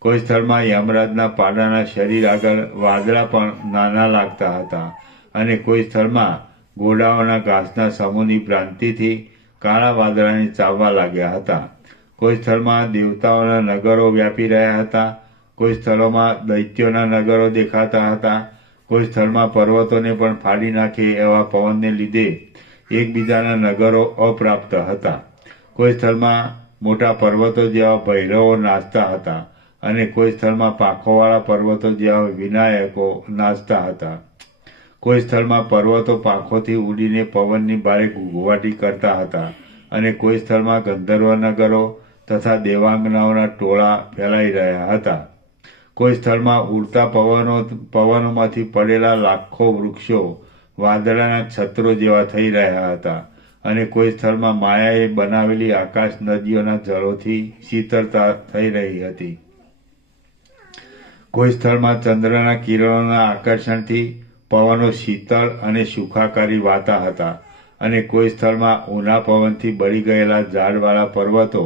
કોઈ સ્થળમાં યમરાજના પાડાના શરીર આગળ વાદળા પણ નાના લાગતા હતા અને કોઈ સ્થળમાં ઘોડાઓના ઘાસના સમૂહની ભ્રાંતિથી કાળા વાદળાને ચાવવા લાગ્યા હતા. કોઈ સ્થળમાં દેવતાઓના નગરો વ્યાપી રહ્યા હતા. કોઈ સ્થળોમાં દૈત્યોના નગરો દેખાતા હતા. કોઈ સ્થળમાં પર્વતોને પણ ફાડી નાખે એવા પવનને લીધે એકબીજાના નગરો અપ્રાપ્ત હતા. કોઈ સ્થળમાં મોટા પર્વતો જેવા ભૈરવો નાચતા હતા અને કોઈ સ્થળમાં પાંખોવાળા પર્વતો જેવા વિનાયકો નાચતા હતા. કોઈ સ્થળમાં પર્વતો પાંખોથી ઉડીને પવનની ભારે ઘૂઘવાટી કરતા હતા અને કોઈ સ્થળમાં ગંધર્વ નગરો તથા દેવાંગનાઓના ટોળા ફેલાઈ રહ્યા હતા. કોઈ સ્થળમાં ઉડતા પવનોમાંથી પડેલા લાખો વૃક્ષો વાદળાના છત્રો જેવા થઈ રહ્યા હતા અને કોઈ સ્થળમાં માયાએ બનાવેલી આકાશ નદીઓના જળોથી શીતળતા થઈ રહી હતી. કોઈ સ્થળમાં ચંદ્રના કિરણોના આકર્ષણથી પવનો શીતળ અને સુખાકારી વાતા હતા અને કોઈ સ્થળમાં ઊના પવનથી બળી ગયેલા ઝાડવાળા પર્વતો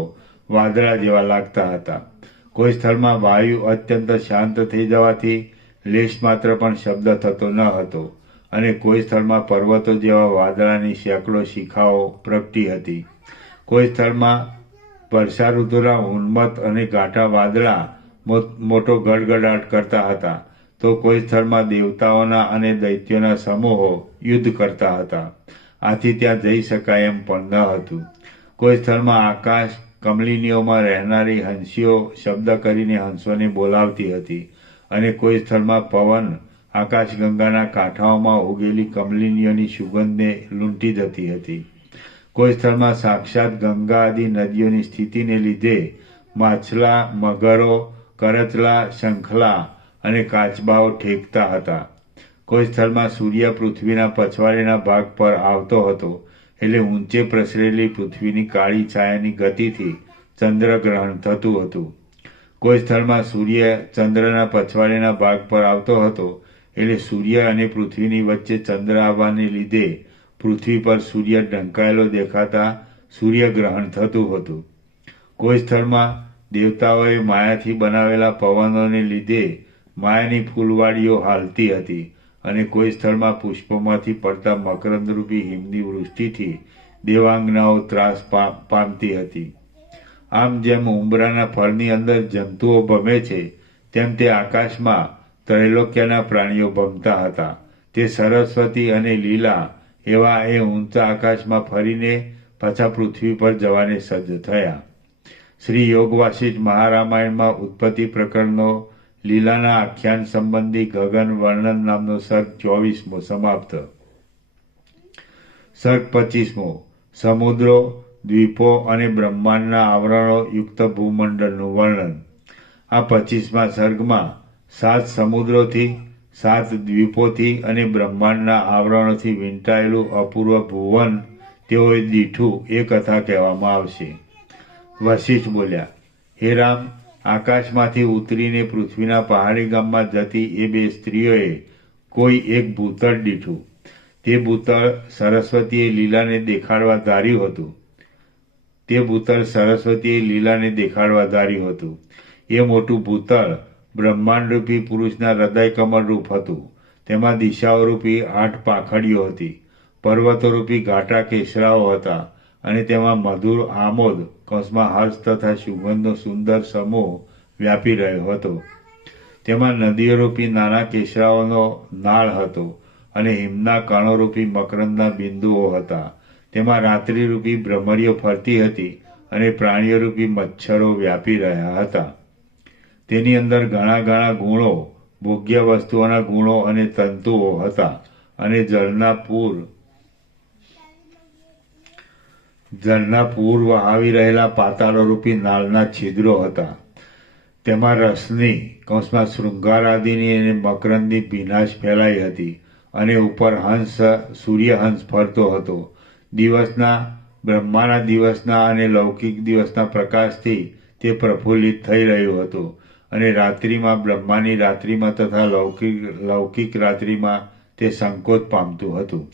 વાદળા જેવા લાગતા હતા. કોઈ સ્થળમાં વાયુ અત્યંત શાંત થઈ જવાથી લેશ માત્ર પણ શબ્દ થતો ન હતો અને કોઈ સ્થળમાં પર્વતો જેવા વાદળાની સેંકડો શિખાઓ પ્રગટી હતી. કોઈ સ્થળમાં વર્ષા ઋતુના ઉન્મત્ત અને ઘાટા વાદળા મોટો ગડગડાટ કરતા હતા, તો કોઈ સ્થળમાં દેવતાઓના અને દૈત્યોના સમૂહો યુદ્ધ કરતા હતા. આથી ત્યાં જઈ શકાય એમ પણ ન હતું. કોઈ સ્થળમાં આકાશ કમલિનીઓમાં રહેનારી હંસીઓ શબ્દ કરીને હંસોને બોલાવતી હતી અને કોઈ સ્થળમાં પવન આકાશગંગાના કાંઠાઓમાં ઉગેલી કમલિનીઓની સુગંધને લૂંટી જતી હતી. કોઈ સ્થળમાં સાક્ષાત ગંગા આદિ નદીઓની સ્થિતિને લીધે માછલા, મગરો, કરચલા, શંખલા અને કાચબાઓ ઠેકતા હતા. કોઈ સ્થળમાં સૂર્ય પૃથ્વીના પછવાડેના ભાગ પર આવતો હતો, એટલે ઊંચે પ્રસરેલી પૃથ્વીની કાળી છાયાની ગતિથી ચંદ્રગ્રહણ થતું હતું. કોઈ સ્થળમાં સૂર્ય ચંદ્રના પછવાડેના ભાગ પર આવતો હતો, એટલે સૂર્ય અને પૃથ્વીની વચ્ચે ચંદ્ર આવવાને લીધે પૃથ્વી પર સૂર્ય ઢંકાયેલો દેખાતા સૂર્યગ્રહણ થતું હતું. કોઈ સ્થળમાં દેવતાઓએ માયાથી બનાવેલા પવનોને લીધે માયાની ફૂલવાડીઓ હાલતી હતી અને કોઈ સ્થળમાં પુષ્પોમાંથી પડતા મકરંદરૂપી હિમની વૃષ્ટિથી દેવાંગનાઓ ત્રાસ પામતી હતી. આમ જેમ ઉંબરાના ફળની અંદર જંતુઓ ભમે છે, તેમ તે આકાશમાં ત્રૈલોક્યના પ્રાણીઓ ભમતા હતા. તે સરસ્વતી અને લીલા એવા એ ઊંચા આકાશમાં ફરીને પાછા પૃથ્વી પર જવાને સજ્જ થયા. શ્રી યોગ વાસિષ્ઠ મહારામાયણમાં ઉત્પત્તિ પ્રકરણનો લીલાના આખ્યાન સંબંધી ગગન વર્ણન નામનો સર્ગ 24મો સમાપ્ત. સર્ગ 25મો સમુદ્રો, દ્વીપો અને બ્રહ્માંડના આવરણો યુક્ત ભૂમંડળનું વર્ણન. આ 25મા સર્ગમાં 7 સમુદ્રોથી, 7 દ્વીપોથી અને બ્રહ્માંડના આવરણોથી વીંટાયેલું અપૂર્વ ભુવન તેઓએ દીઠું એ કથા કહેવામાં આવશે. વશિષ્ઠ બોલ્યા, હે રામ, આકાશમાંથી ઉતરીને પૃથ્વીના પહાડી ગામમાં જતી એ 2 સ્ત્રીઓએ કોઈ એક ભૂતળ દીઠું. તે ભૂતળ સરસ્વતીએ લીલાને દેખાડવા ધાર્યું હતું. એ મોટું ભૂતળ બ્રહ્માંડરૂપી પુરુષના હૃદય કમળરૂપ હતું. તેમાં દિશાઓરૂપી 8 પાંખડીઓ હતી. પર્વતોરૂપી ઘાટા કેસરાઓ હતા અને તેમાં મધુર આમોદ હર્ષ તથા સુગંધનો સુંદર સમૂહ વ્યાપી રહ્યો હતો. તેમાં નદીઓરૂપી નાના કેસરાઓનો નાળ હતો અને હિમના કણોરૂપી મકરંદના બિંદુઓ હતા. તેમાં રાત્રિરૂપી ભ્રમરીઓ ફરતી હતી અને પ્રાણીઓરૂપી મચ્છરો વ્યાપી રહ્યા હતા. તેની અંદર ઘણા ઘણા ગુણો, ભોગ્ય વસ્તુઓના ગુણો અને તંતુઓ હતા અને જળના પૂર વહાવી રહેલા પાતાળોરૂપી નાળના છિદ્રો હતા. તેમાં રસની શૃંગાર આદિની અને મકરંદની ભીનાશ ફેલાઈ હતી અને ઉપર સૂર્યહંસ ફરતો હતો. બ્રહ્માના દિવસના અને લૌકિક દિવસના પ્રકાશથી તે પ્રફુલ્લિત થઈ રહ્યું હતું અને રાત્રિમાં બ્રહ્માની રાત્રિમાં તથા લૌકિક રાત્રિમાં તે સંકોચ પામતું હતું.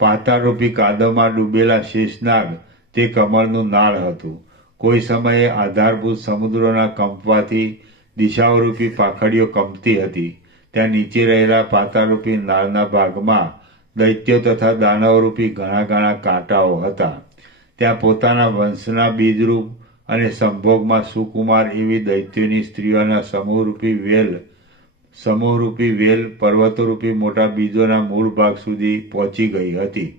પાતાળરૂપી કાદવમાં ડૂબેલા શેષનાગ તે કમળનું નાળ હતું. કોઈ સમયે આધારભૂત સમુદ્રોના કંપવાથી દિશાઓરૂપી પાંખડીઓ કંપતી હતી. ત્યાં નીચે રહેલા પાતાળરૂપી નાળના ભાગમાં દૈત્યો તથા દાનવરૂપી ઘણા ઘણા કાંટાઓ હતા. ત્યાં પોતાના વંશના બીજરૂપ અને સંભોગમાં સુકુમાર એવી દૈત્યોની સ્ત્રીઓના સમૂહરૂપી વેલ પર્વતોરૂપી મોટા બીજોના મૂળ ભાગ સુધી પહોંચી ગઈ હતી.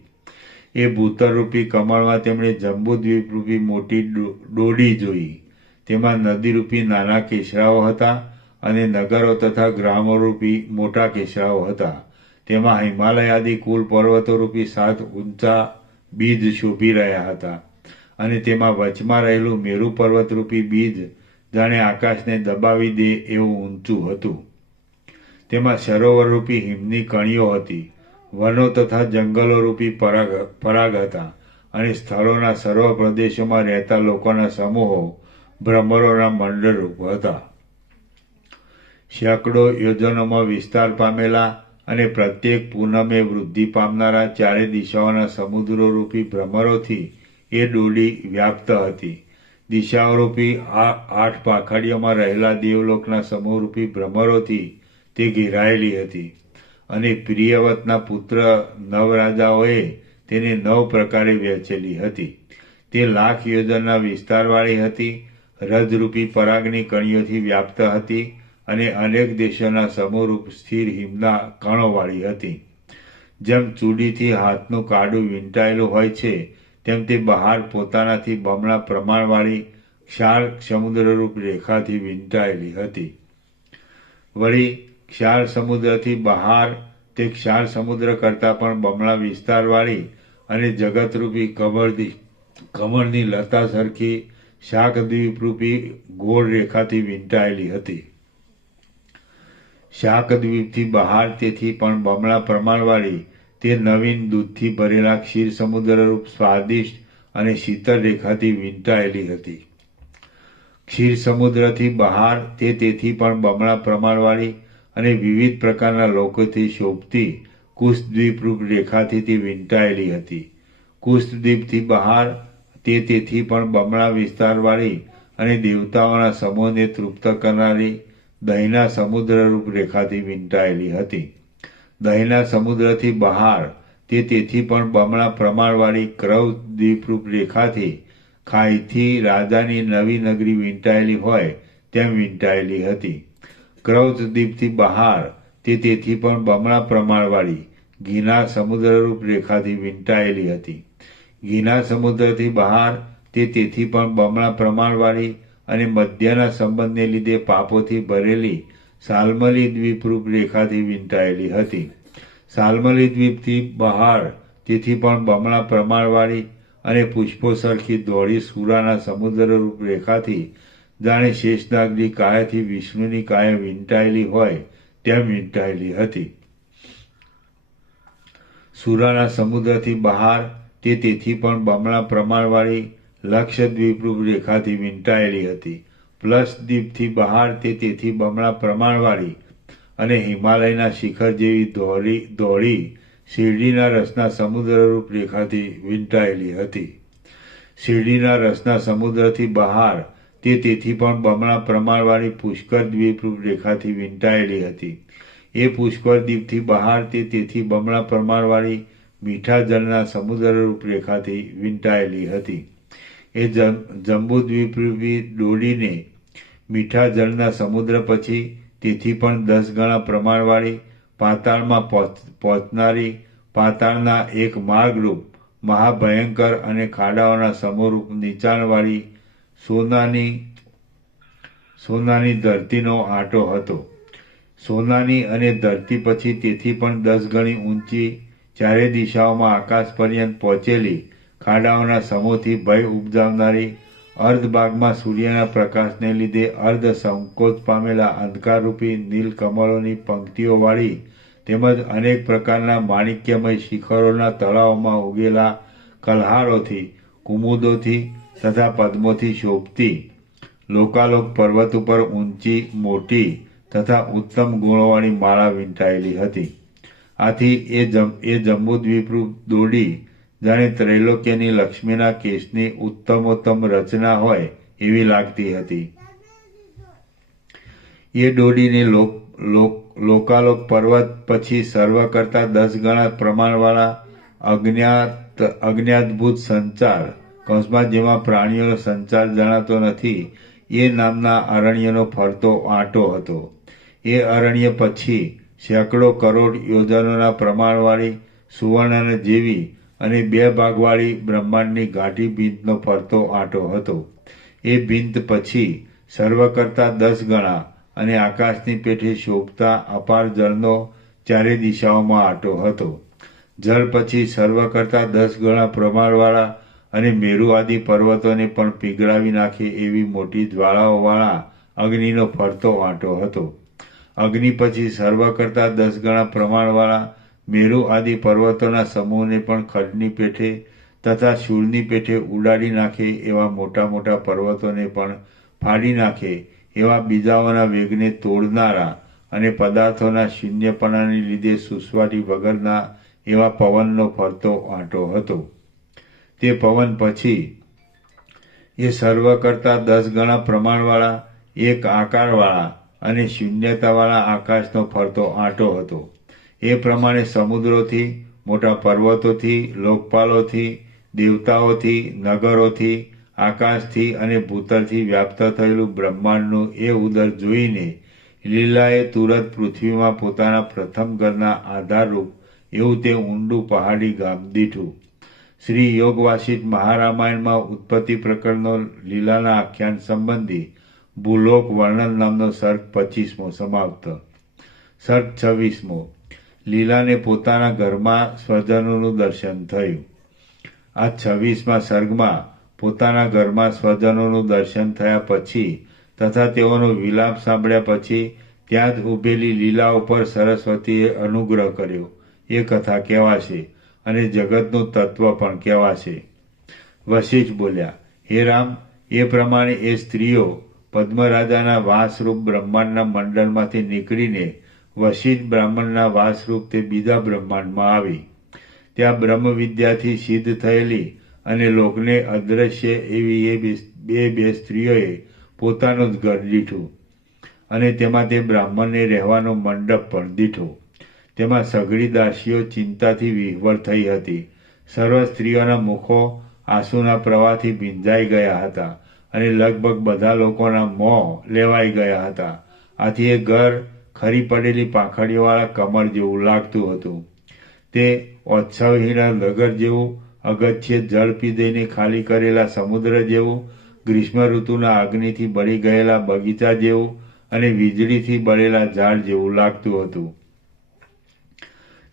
એ ભૂતળરૂપી કમળમાં તેમણે જંબુદ્વીપરૂપી મોટી ડોડી જોઈ. તેમાં નદીરૂપી નાના કેસરાઓ હતા અને નગરો તથા ગ્રામોરૂપી મોટા કેસરાઓ હતા. તેમાં હિમાલય આદિ કુલ પર્વતોરૂપી 7 ઊંચા બીજ શોભી રહ્યા હતા અને તેમાં વચમાં રહેલું મેરુ પર્વતરૂપી બીજ જાણે આકાશને દબાવી દે એવું ઊંચું હતું. તેમાં સરોવરરૂપી હિમની કણીઓ હતી. વનો તથા જંગલોરૂપી પરાગ હતા અને સ્થળોના સર્વ પ્રદેશોમાં રહેતા લોકોના સમૂહો ભ્રમરોના મંડળરૂપ હતા. સેંકડો યોજનોમાં વિસ્તાર પામેલા અને પ્રત્યેક પૂનમે વૃદ્ધિ પામનારા 4 દિશાઓના સમુદ્રોરૂપી ભ્રમરોથી એ ડોલી વ્યાપ્ત હતી. દિશાઓરૂપી 8 પાંખડીઓમાં રહેલા દેવલોકના સમૂહરૂપી ભ્રમરોથી તે ઘેરાયેલી હતી અને પ્રિયવતના પુત્ર નવરાજાઓએ તેને 9 પ્રકારે વહેંચેલી હતી. તે 1,00,000 યોજનના વિસ્તારવાળી હતી. રજરૂપી પરાગની કણીઓથી વ્યાપ્ત હતી અને અનેક દેશોના સમૂહરૂપ સ્થિર હિમના કણોવાળી હતી. જેમ ચૂડીથી હાથનું કાડું વીંટાયેલું હોય છે, તેમ તે બહાર પોતાનાથી બમણા પ્રમાણવાળી ક્ષાર સમુદ્રરૂપ રેખાથી વીંટાયેલી હતી. વળી ક્ષાર સમુદ્રથી બહાર તે ક્ષાર સમુદ્ર કરતાં પણ બમણા વિસ્તારવાળી અને જગતરૂપી કમળની લતા સરખી શાકદ્વીપરૂપી ગોળ રેખાથી વીંટાયેલી હતી. શાકદ્વીપથી બહાર તેથી પણ બમણા પ્રમાણવાળી તે નવીન દૂધથી ભરેલા ક્ષીર સમુદ્રરૂપ સ્વાદિષ્ટ અને શીતળ રેખાથી વીંટાયેલી હતી. ક્ષીર સમુદ્રથી બહાર તે તેથી પણ બમણા પ્રમાણવાળી અને વિવિધ પ્રકારના લોકોથી શોભતી કુશદ્વીપરૂપ રેખાથી તે વીંટાયેલી હતી. કુશદ્વીપથી બહાર તે તેથી પણ બમણા વિસ્તારવાળી અને દેવતાઓના સમૂહને તૃપ્ત કરનારી દહીંના સમુદ્રરૂપ રેખાથી વીંટાયેલી હતી. દહીંના સમુદ્રથી બહાર તે તેથી પણ બમણા પ્રમાણવાળી ક્રૌચ દ્વીપરૂપ રેખાથી ખાઈથી રાજાની નવી નગરી વીંટાયેલી હોય તેમ વીંટાયેલી હતી. ક્રૌચ દ્વીપથી બહાર તે તેથી પણ બમણા પ્રમાણવાળી ઘીના સમુદ્રરૂપ રેખાથી વીંટાયેલી હતી. ઘીના સમુદ્રથી બહાર તે તેથી પણ બમણા પ્રમાણવાળી અને મધ્યના સંબંધને લીધે પાપોથી ભરેલી સાલ્મલી દ્વીપરૂપ રેખાથી વીંટાયેલી હતી. સાલ્મલી દ્વીપથી બહાર તેથી પણ બમણા પ્રમાણવાળી અને પુષ્પો સરખી દોડી સુરાના સમુદ્રરૂપ રેખાથી જાણે શેષનાગની કાયાથી વિષ્ણુની કાયા વીંટાયેલી હોય તેમ વીંટાયેલી હતી. સુરાના સમુદ્રથી બહાર તે તેથી પણ બમણા પ્રમાણવાળી લક્ષદ્વીપરૂપ રેખાથી વીંટાયેલી હતી. પ્લસદ્વીપથી બહાર તે તેથી બમણા પ્રમાણવાળી અને હિમાલયના શિખર જેવી દોડી શેરડીના રસના સમુદ્રરૂપ રેખાથી વીંટાયેલી હતી. શેરડીના રસના સમુદ્રથી બહાર તે તેથી પણ બમણા પ્રમાણવાળી પુષ્કર દ્વીપરૂપ રેખાથી વીંટાયેલી હતી. એ પુષ્કર દ્વીપથી બહાર તે તેથી બમણા પ્રમાણવાળી મીઠા જળના સમુદ્રરૂપ રેખાથી વીંટાયેલી હતી. એ જંબુદ્વીપરૂપી દોડીને મીઠા જળના સમુદ્ર પછી તેથી પણ 10 ગણા પ્રમાણવાળી પાતાળમાં પહોંચનારી પાતાળના એક માર્ગરૂપ મહાભયંકર અને ખાડાઓના સમૂહરૂપ નીચાણવાળી સોનાની ધરતીનો આંટો હતો. સોનાની અને ધરતી પછી તેથી પણ 10 ગણી ઊંચી ચારે દિશાઓમાં આકાશ પર્યંત પહોંચેલી ખાડાઓના સમૂહથી ભય ઉપજાવનારી અર્ધભાગમાં સૂર્યના પ્રકાશને લીધે અર્ધ સંકોચ પામેલા અંધકારરૂપી નીલકમળોની પંક્તિઓવાળી તેમજ અનેક પ્રકારના માણિક્યમય શિખરોના તળાવોમાં ઉગેલા કલ્હારોથી, કુમુદોથી તથા પદ્મોથી શોભતી લોકાલોક પર્વત ઉપર ઊંચી, મોટી તથા ઉત્તમ ગુણોવાળી માળા વીંટાયેલી હતી. આથી એ જંબુદ્વીપરૂપ દોડી જાણે ત્રૈલોક્યની લક્ષ્મીના કેશની ઉત્તમોત્તમ રચના હોય એવી લાગતી હતી. એ દોડીને લોકાલોક પર્વત પછી સર્વ કરતાં 10 ગણા પ્રમાણવાળા અજ્ઞાતભૂત સંચાર જેમાં પ્રાણીઓનો સંચાર જણાતો નથી એ નામના અરણ્યનો ફરતો આંટો હતો. એ અરણ્ય પછી સેંકડો કરોડ યોજનોના પ્રમાણવાળી સુવર્ણ જેવી અને 2 ભાગવાળી બ્રહ્માંડની ગાઢી ભીંતનો ફરતો આંટો હતો. એ ભીંત પછી સર્વ કરતાં 10 ગણા અને આકાશની પેઠે શોભતા અપાર જળનો ચારે દિશાઓમાં આંટો હતો. જળ પછી સર્વ કરતાં 10 ગણા પ્રમાણવાળા અને મેરુ આદિ પર્વતોને પણ પીગળાવી નાખે એવી મોટી જ્વાળાઓવાળા અગ્નિનો ફરતો આંટો હતો. અગ્નિ પછી સર્વ કરતાં 10 ગણા પ્રમાણવાળા મેરુ આદિ પર્વતોના સમૂહને પણ ખડની પેઠે તથા શૂળની પેઠે ઉડાડી નાખે એવા મોટા મોટા પર્વતોને પણ ફાડી નાખે એવા બીજાઓના વેગને તોડનારા અને પદાર્થોના શૂન્યપણાને લીધે સુસવાટી વગરના એવા પવનનો ફરતો આંટો હતો. તે પવન પછી એ સર્વ કરતાં 10 ગણા પ્રમાણવાળા એક આકારવાળા અને શૂન્યતાવાળા આકાશનો ફરતો આંટો હતો. એ પ્રમાણે સમુદ્રોથી, મોટા પર્વતોથી, લોકપાલોથી, દેવતાઓથી, નગરોથી, આકાશથી અને ભૂતળથી વ્યાપ્ત થયેલું બ્રહ્માંડનું એ ઉદર જોઈને લીલાએ તુરત પૃથ્વીમાં પોતાના પ્રથમ ઘરના આધારરૂપ એવું તે ઊંડું પહાડી ગામ દીઠું. શ્રી યોગ વાસિષ્ઠ મહારામાયણમાં ઉત્પત્તિ પ્રકરણનો લીલાના આખ્યાન સંબંધી ભૂલોક વર્ણન નામનો સર્ગ 25મો સમાપ્ત. સર્ગ 26મો. લીલાને પોતાના ઘરમાં સ્વજનોનું દર્શન થયું. આ 26મા સર્ગમાં પોતાના ઘરમાં સ્વજનોનું દર્શન થયા પછી તથા તેઓનો વિલાપ સાંભળ્યા પછી ત્યાં જ ઊભેલી લીલા ઉપર સરસ્વતીએ અનુગ્રહ કર્યો એ કથા કહેવાશે અને જગતનું તત્વ પણ કહેવાશે. વશિષ્ઠ બોલ્યા, હે રામ, એ પ્રમાણે એ સ્ત્રીઓ પદ્મરાજાના વાસરૂપ બ્રહ્માંડના મંડળમાંથી નીકળીને વશિષ્ઠ બ્રાહ્મણના વાસરૂપ તે બીજા બ્રહ્માંડમાં આવી. ત્યાં બ્રહ્મ વિદ્યાથી સિદ્ધ થયેલી અને લોકને અદ્રશ્ય એવી એ બે સ્ત્રીઓએ પોતાનું જ ઘર દીઠું અને તેમાં તે બ્રાહ્મણને રહેવાનો મંડપ પણ દીઠો. તેમાં સઘળી દાસીઓ ચિંતાથી વિહ્વળ થઈ હતી. સર્વ સ્ત્રીઓના મુખો આંસુના પ્રવાહથી ભીંજાઈ ગયા હતા અને લગભગ બધા લોકોના મોં લેવાઈ ગયા હતા. આથી એ ઘર ખરી પડેલી પાંખડીઓવાળા કમળ જેવું લાગતું હતું. તે ઓત્સવહીના નગર જેવું, અગત્ય જળ પી દઈને ખાલી કરેલા સમુદ્ર જેવું, ગ્રીષ્મ ઋતુના અગ્નિથી બળી ગયેલા બગીચા જેવું અને વીજળીથી બળેલા ઝાડ જેવું લાગતું હતું.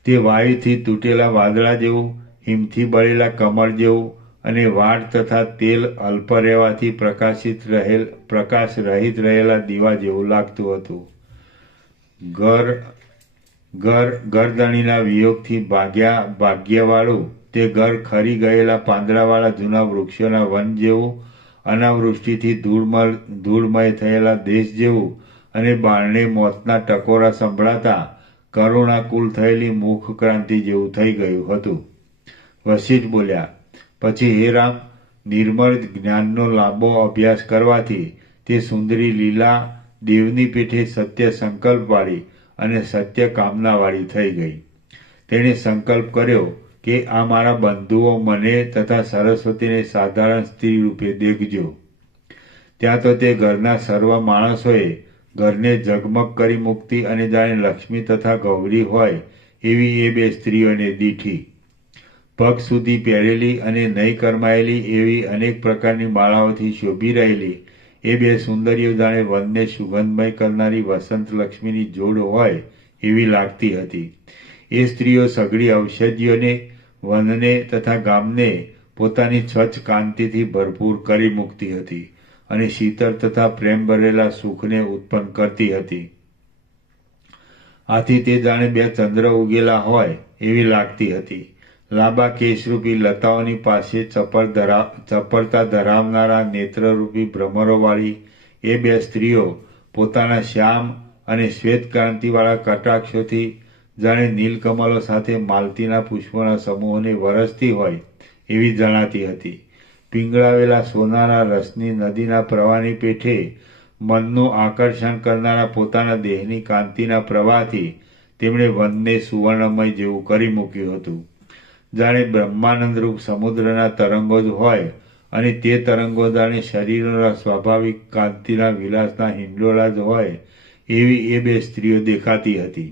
તે વાયુથી તૂટેલા વાદળા જેવું, હિમથી બળેલા કમળ જેવું અને વાડ તથા તેલ અલ્પ રહેવાથી પ્રકાશ રહિત રહેલા દીવા જેવું લાગતું હતું. ગરદણીના વિયોગથી ભાગ્યવાળું તે ઘર ખરી ગયેલા પાંદડાવાળા જૂના વૃક્ષોના વન જેવું, અનાવૃષ્ટિથી ધૂળમય થયેલા દેશ જેવું અને બારણે મોતના ટકોરા સંભળાતા કરુણાકુલ થયેલી મુખક્રાંતિ જેવું થઈ ગયું હતું. વશિષ્ઠ બોલ્યા, પછી હે રામ, નિર્મળ જ્ઞાનનો લાંબો અભ્યાસ કરવાથી તે સુંદરી લીલા દેવની પીઠે સત્ય સંકલ્પવાળી અને સત્ય કામનાવાળી થઈ ગઈ. તેણે સંકલ્પ કર્યો કે આ મારા બંધુઓ મને તથા સરસ્વતીને સાધારણ સ્ત્રી રૂપે દેખજો. ત્યાં તો તે ઘરના સર્વ માણસોએ ઘરને ઝગમગ કરી મૂકતી અને જાણે લક્ષ્મી તથા ગૌરી હોય એવી એ બે સ્ત્રીઓને દીઠી. પગ સુધી પહેરેલી અને નહીં કરમાયેલી એવી અનેક પ્રકારની માળાઓથી શોભી રહેલી એ બે સુંદરીઓ જાણે વનને સુગંધમય કરનારી વસંત લક્ષ્મીની જોડ હોય એવી લાગતી હતી. એ સ્ત્રીઓ સઘળી ઔષધિઓને, વનને તથા ગામને પોતાની સ્વચ્છ કાંતિથી ભરપૂર કરી મૂકતી હતી અને શીતળ તથા પ્રેમ ભરેલા સુખને ઉત્પન્ન કરતી હતી. આથી તે જાણે બે ચંદ્ર ઉગેલા હોય એવી લાગતી હતી. લાંબા કેશરૂપી લતાઓની પાસે ચપળતા ધરાવનારા નેત્રરૂપી ભ્રમરોવાળી એ બે સ્ત્રીઓ પોતાના શ્યામ અને શ્વેત ક્રાંતિવાળા કટાક્ષોથી જાણે નીલકમલો સાથે માલતીના પુષ્પોના સમૂહોને વરસતી હોય એવી જણાતી હતી. પીંગળાવેલા સોનાના રસની નદીના પ્રવાહની પેઠે મનનું આકર્ષણ કરનારા પોતાના દેહની કાંતિના પ્રવાહથી તેમણે વનને સુવર્ણમય જેવું કરી મૂક્યું હતું. જાણે બ્રહ્માનંદરૂપ સમુદ્રના તરંગો જ હોય અને તે તરંગો જાણે શરીરના સ્વાભાવિક કાંતિના વિલાસના હિંડોળા જ હોય એવી એ બે સ્ત્રીઓ દેખાતી હતી.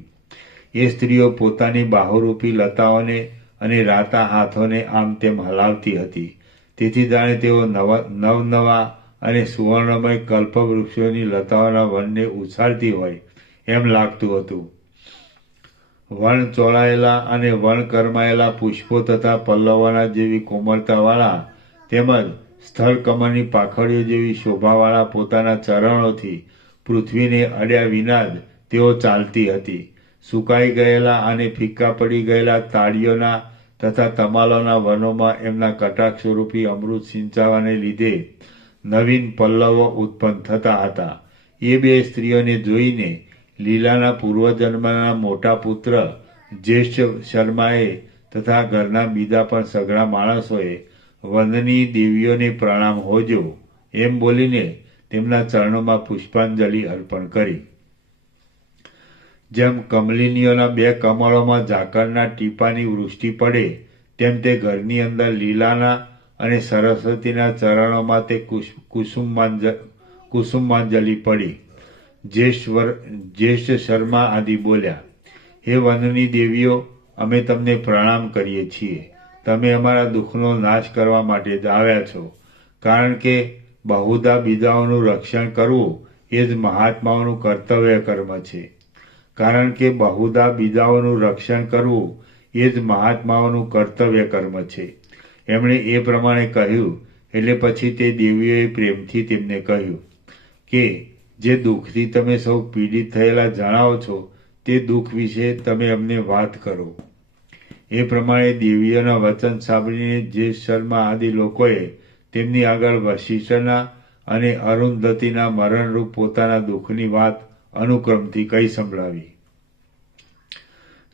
એ સ્ત્રીઓ પોતાની બાહુરૂપી લતાઓને અને રાતા હાથોને આમ તેમ હલાવતી હતી. તેથી જાણે તેઓ નવનવા અને સુવર્ણમય કલ્પવૃક્ષોની લતાઓના વનને ઉછાળતી હોય એમ લાગતું હતું. વણ ચોળાયેલા અને વણ કરમાયેલા પુષ્પો તથા પલ્લવોના જેવી કોમળતાવાળા તેમજ સ્થળ કમળની પાંખડીઓ જેવી શોભાવાળા પોતાના ચરણોથી પૃથ્વીને અડ્યા વિના જ તેઓ ચાલતી હતી. સુકાઈ ગયેલા અને ફીકા પડી ગયેલા તાળીઓના તથા તમાલોના વનોમાં એમના કટાક્ષરૂપી અમૃત સિંચાવાને લીધે નવીન પલ્લવો ઉત્પન્ન થતા હતા. એ બે સ્ત્રીઓને જોઈને લીલાના પૂર્વજન્મના મોટા પુત્ર જ્યેષ્ઠ શર્માએ તથા ઘરના બીજા પણ સઘળા માણસોએ વનની દેવીઓને પ્રણામ હોજો એમ બોલીને તેમના ચરણોમાં પુષ્પાંજલિ અર્પણ કરી. જેમ કમલિનીઓના બે કમળોમાં ઝાકળના ટીપાની વૃષ્ટિ પડે તેમ તે ઘરની અંદર લીલાના અને સરસ્વતીના ચરણોમાં તે કુસુમાંજલિ પડી. જ્યેષ્ઠ શર્મા આદિ બોલ્યા, હે વનની દેવીઓ, અમે તમને પ્રણામ કરીએ છીએ. તમે અમારા દુઃખનો નાશ કરવા માટે જ આવ્યા છો. કારણ કે બહુધા બીજાઓનું રક્ષણ કરવું એ જ મહાત્માઓનું કર્તવ્ય કર્મ છે. કારણ કે બહુધા બીજાઓનું રક્ષણ કરવું એ જ મહાત્માઓનું કર્તવ્ય કર્મ છે. એમણે એ પ્રમાણે કહ્યું એટલે પછી તે દેવીઓએ પ્રેમથી તેમને કહ્યું કે જે દુઃખથી તમે સૌ પીડિત થયેલા જણાવો છો તે દુઃખ વિશે તમે અમને વાત કરો. એ પ્રમાણે દેવીઓના વચન સાંભળીને જે શર્મા આદિ લોકોએ તેમની આગળ વશિષ્ઠના અને અરુંધતીના મરણરૂપ પોતાના દુઃખની વાત અનુક્રમથી કહી સંભળાવી.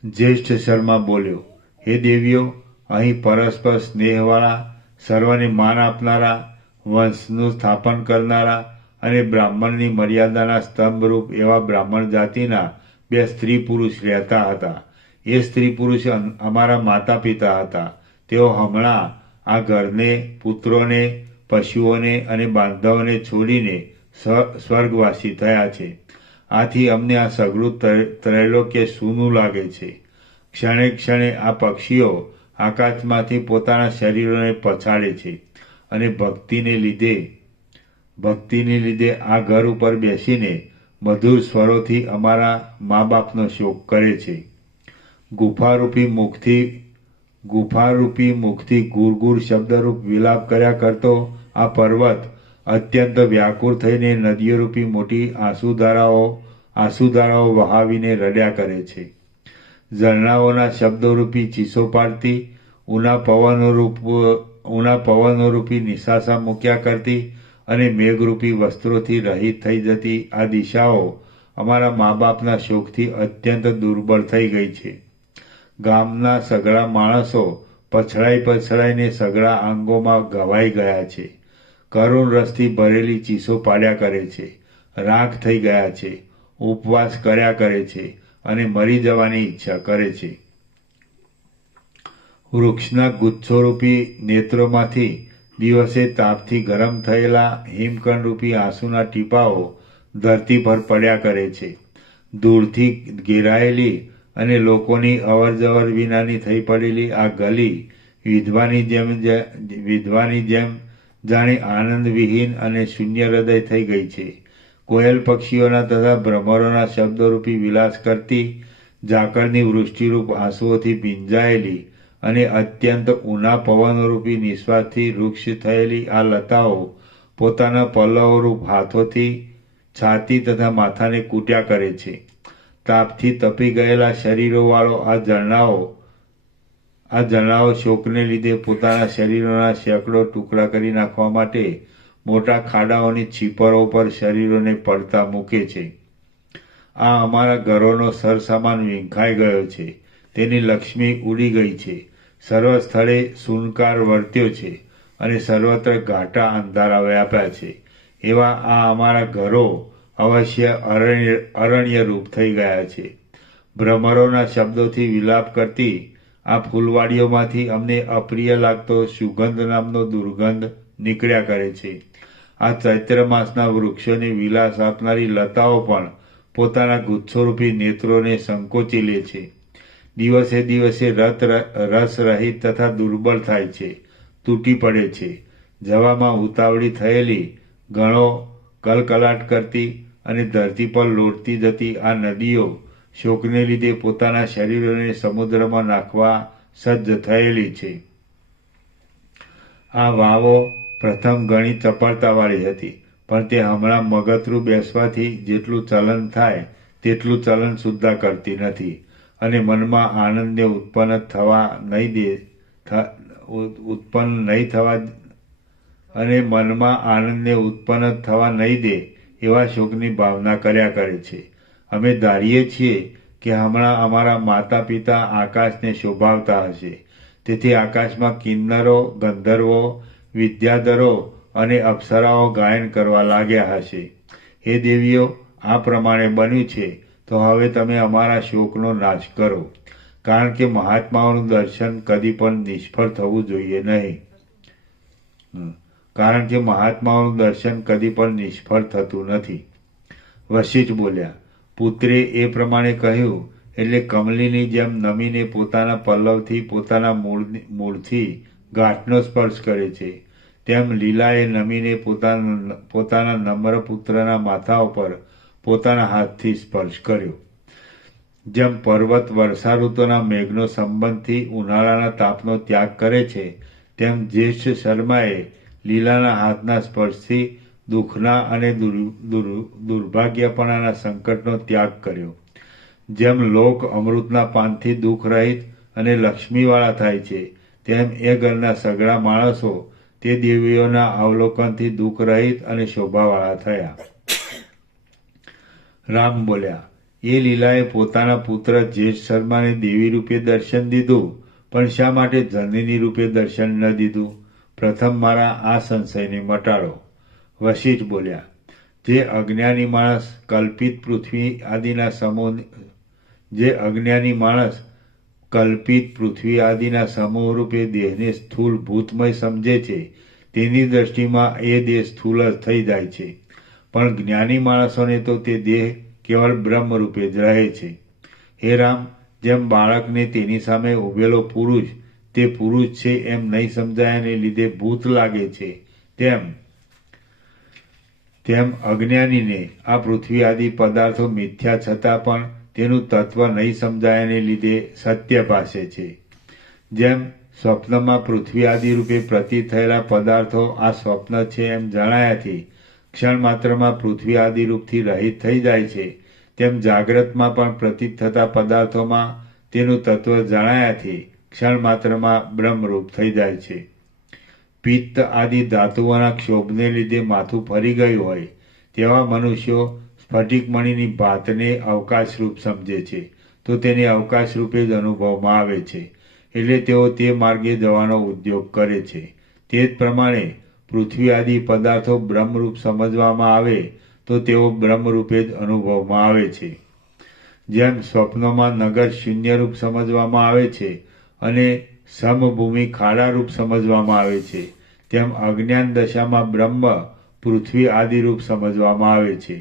જ્યેષ્ઠ શર્મા બોલ્યો, હે દેવીઓ, અહીં પરસ્પર સ્નેહવાળા, સર્વને માન આપનારા, વંશનું સ્થાપન કરનારા અને બ્રાહ્મણની મર્યાદાના સ્તંભરૂપ એવા બ્રાહ્મણ જાતિના 2 સ્ત્રી પુરુષ રહેતા હતા. એ સ્ત્રી પુરુષ અમારા માતા પિતા હતા. તેઓ હમણાં આ ઘરને, પુત્રોને, પશુઓને અને બાંધવોને છોડીને સ્વર્ગવાસી થયા છે. આથી અમને આ સઘળું ત્રૈલોક્ય સૂનું લાગે છે. ક્ષણે ક્ષણે આ પક્ષીઓ આકાશમાંથી પોતાના શરીરોને પછાડે છે અને ભક્તિને લીધે આ ઘર ઉપર બેસીને મધુર સ્વરોથી અમારા મા બાપનો શોક કરે છે. ગુફારૂપી મુખથી ગુર શબ્દરૂપ વિલાપ કર્યા કરતો આ પર્વત અત્યંત વ્યાકુળ થઈને નદીઓરૂપી મોટી આંસુધારાઓ વહાવીને રડ્યા કરે છે. ઝરણાઓના શબ્દોરૂપી ચીસો પાડતી, ઊના પવનોરૂપી નિશાસા મૂક્યા કરતી અને મેઘરૂપી વસ્ત્રોથી રહિત થઈ જતી આ દિશાઓ અમારા મા બાપના શોકથી અત્યંત દુર્બળ થઈ ગઈ છે. ગામના સઘળા માણસો પછડાઈને સઘળા અંગોમાં ઘવાઈ ગયા છે. કરુણ રસથી ભરેલી ચીસો પાડ્યા કરે છે, રાખ થઈ ગયા છે, ઉપવાસ કર્યા કરે છે અને મરી જવાની ઈચ્છા કરે છે. વૃક્ષના ગુચ્છોરૂપી નેત્રોમાંથી દિવસે તાપથી ગરમ થયેલા હિમકણરૂપી આંસુના ટીપાઓ ધરતી પર પડ્યા કરે છે. ધૂળથી ઘેરાયેલી અને લોકોની અવરજવર વિનાની થઈ પડેલી આ ગલી વિધવાની જેમ જાણે આનંદવિહીન અને શૂન્ય હૃદય થઈ ગઈ છે. કોયલ પક્ષીઓના તથા ભ્રમરોના શબ્દરૂપી વિલાસ કરતી, ઝાકળની વૃષ્ટિરૂપ આંસુઓથી ભીંજાયેલી અને અત્યંત ઊના પવનરૂપી નિશ્વાસથી વૃક્ષ થયેલી આ લતાઓ પોતાના પલ્લવરૂપ હાથોથી છાતી તથા માથાને કૂટ્યા કરે છે. તાપથી તપી ગયેલા શરીરોવાળો આ ઝરણાઓ શોકને લીધે પોતાના શરીરોના સેંકડો ટુકડા કરી નાખવા માટે મોટા ખાડાઓની છીપરો ઉપર શરીરોને પડતા મૂકે છે. આ અમારા ઘરોનો સરસામાન વીંખાઈ ગયો છે. તેની લક્ષ્મી ઉડી ગઈ છે. સર્વ સ્થળે શૂન્યકાર વર્ત્યો છે અને સર્વત્ર ઘાટા અંધારા વ્યાપ્યા છે. એવા આ અમારા ઘરો અવશ્ય અરણ્ય રૂપ થઈ ગયા છે. ભ્રમરોના શબ્દોથી વિલાપ કરતી આ ફૂલવાડીઓમાંથી અમને અપ્રિય લાગતો સુગંધ નામનો દુર્ગંધ નીકળ્યા કરે છે. આ ચૈત્ર માસના વૃક્ષોને વિલાસ આપનારી લતાઓ પણ પોતાના ગુચ્છોરૂપી નેત્રોને સંકોચી લે છે. દિવસે દિવસે રસ રહિત તથા દુર્બળ થાય છે, તૂટી પડે છે. જવામાં ઉતાવળી થયેલી, ઘણો કલકલાટ કરતી અને ધરતી પર લોટતી જતી આ નદીઓ શોકને લીધે પોતાના શરીરોને સમુદ્રમાં નાખવા સજ્જ થયેલી છે. આ વાવો પ્રથમ ઘણી ચપળતાવાળી હતી, પણ તે હમણાં મગતરું બેસવાથી જેટલું ચલન થાય તેટલું ચલન સુદ્ધા કરતી નથી અને મનમાં આનંદને ઉત્પન્ન થવા નહીં દે એવા શોકની ભાવના કર્યા કરે છે. અમે ધારીએ છીએ કે હમણાં અમારા માતા પિતા આકાશને શોભાવતા હશે, તેથી આકાશમાં કિન્નરો, ગંધર્વો, વિદ્યાધરો અને અપ્સરાઓ ગાયન કરવા લાગ્યા હશે. હે દેવીઓ, આ પ્રમાણે બન્યું છે તો હવે તમે અમારા શોકનો નાશ કરો, કારણ કે મહાત્માઓનું દર્શન કદી પણ નિષ્ફળ થવું જોઈએ નહીં. થતું નથી. વશિષ્ઠ બોલ્યા, પુત્રે એ પ્રમાણે કહ્યું એટલે કમલીની જેમ નમીને પોતાના પલ્લવથી પોતાના મૂળથી ગાંઠનો સ્પર્શ કરે છે, તેમ લીલાએ નમીને પોતાના નમ્ર પુત્રના માથા ઉપર પોતાના હાથથી સ્પર્શ કર્યો. જેમ પર્વત વર્ષા ઋતુના મેઘનો સંબંધથી ઉનાળાના તાપનો ત્યાગ કરે છે, તેમ જ્યેષ્ઠ શર્માએ લીલાના હાથના સ્પર્શથી દુઃખના અને દુર્ભાગ્યપણાના સંકટનો ત્યાગ કર્યો. જેમ લોક અમૃતના પાનથી દુઃખ રહિત અને લક્ષ્મીવાળા થાય છે, તેમ એ ઘરના સગળા માણસો તે દેવીઓના અવલોકનથી દુઃખ રહિત અને શોભાવાળા થયા. રામ બોલ્યા, એ લીલાએ પોતાના પુત્ર જ્યેષ્ઠ શર્માને દેવી રૂપે દર્શન દીધું, પણ શા માટે જનની રૂપે દર્શન ન દીધું? પ્રથમ મારા આ સંશયને મટાડો. વશિષ્ઠ બોલ્યા, જે અજ્ઞાની માણસ કલ્પિત પૃથ્વી આદિના સમૂહ રૂપે દેહને સ્થૂળ ભૂતમય સમજે છે, તેની દ્રષ્ટિમાં એ દેહ સ્થૂળ જ થઈ જાય છે, પણ જ્ઞાની માણસોને તો તે દેહ કેવળ બ્રહ્મ રૂપે જ રહે છે. હે રામ, જેમ બાળકને તેની સામે ઉભેલો પુરુષ તે પુરુષ છે એમ નહીં સમજાયાને લીધે ભૂત લાગે છે, તેમ અજ્ઞાનીને આ પૃથ્વી આદિ પદાર્થો મિથ્યા છતાં પણ તેનું તત્વ નહીં સમજાયાને લીધે સત્ય ભાસે છે. જેમ સ્વપ્નમાં પૃથ્વી આદિ રૂપે પ્રતીત થયેલા પદાર્થો આ સ્વપ્ન છે એમ જણાયાથી ક્ષણ માત્રમાં પૃથ્વી આદિ રૂપથી રહિત થઈ જાય છે, તેમ જાગ્રતમાં પણ પ્રતીત થતા પદાર્થોમાં તેનું તત્વ જણાયાથી ક્ષણ માત્રમાં બ્રહ્મરૂપ થઈ જાય છે. પિત્ત આદિ ધાતુઓના ક્ષોભને લીધે માથું ફરી ગયું હોય તેવા મનુષ્યો સ્ફટિકમણીની ભાતને અવકાશરૂપ સમજે છે, તો તેને અવકાશરૂપે જ અનુભવમાં આવે છે, એટલે તેઓ તે માર્ગે જવાનો ઉદ્યોગ કરે છે. તે જ પ્રમાણે પૃથ્વી આદિ પદાર્થો બ્રહ્મરૂપ સમજવામાં આવે તો તેઓ બ્રહ્મરૂપે જ અનુભવમાં આવે છે. જેમ સ્વપ્નોમાં નગર શૂન્યરૂપ સમજવામાં આવે છે અને સમભૂમિ ખાડારૂપ સમજવામાં આવે છે, તેમ અજ્ઞાન દશામાં બ્રહ્મ પૃથ્વી આદિરૂપ સમજવામાં આવે છે.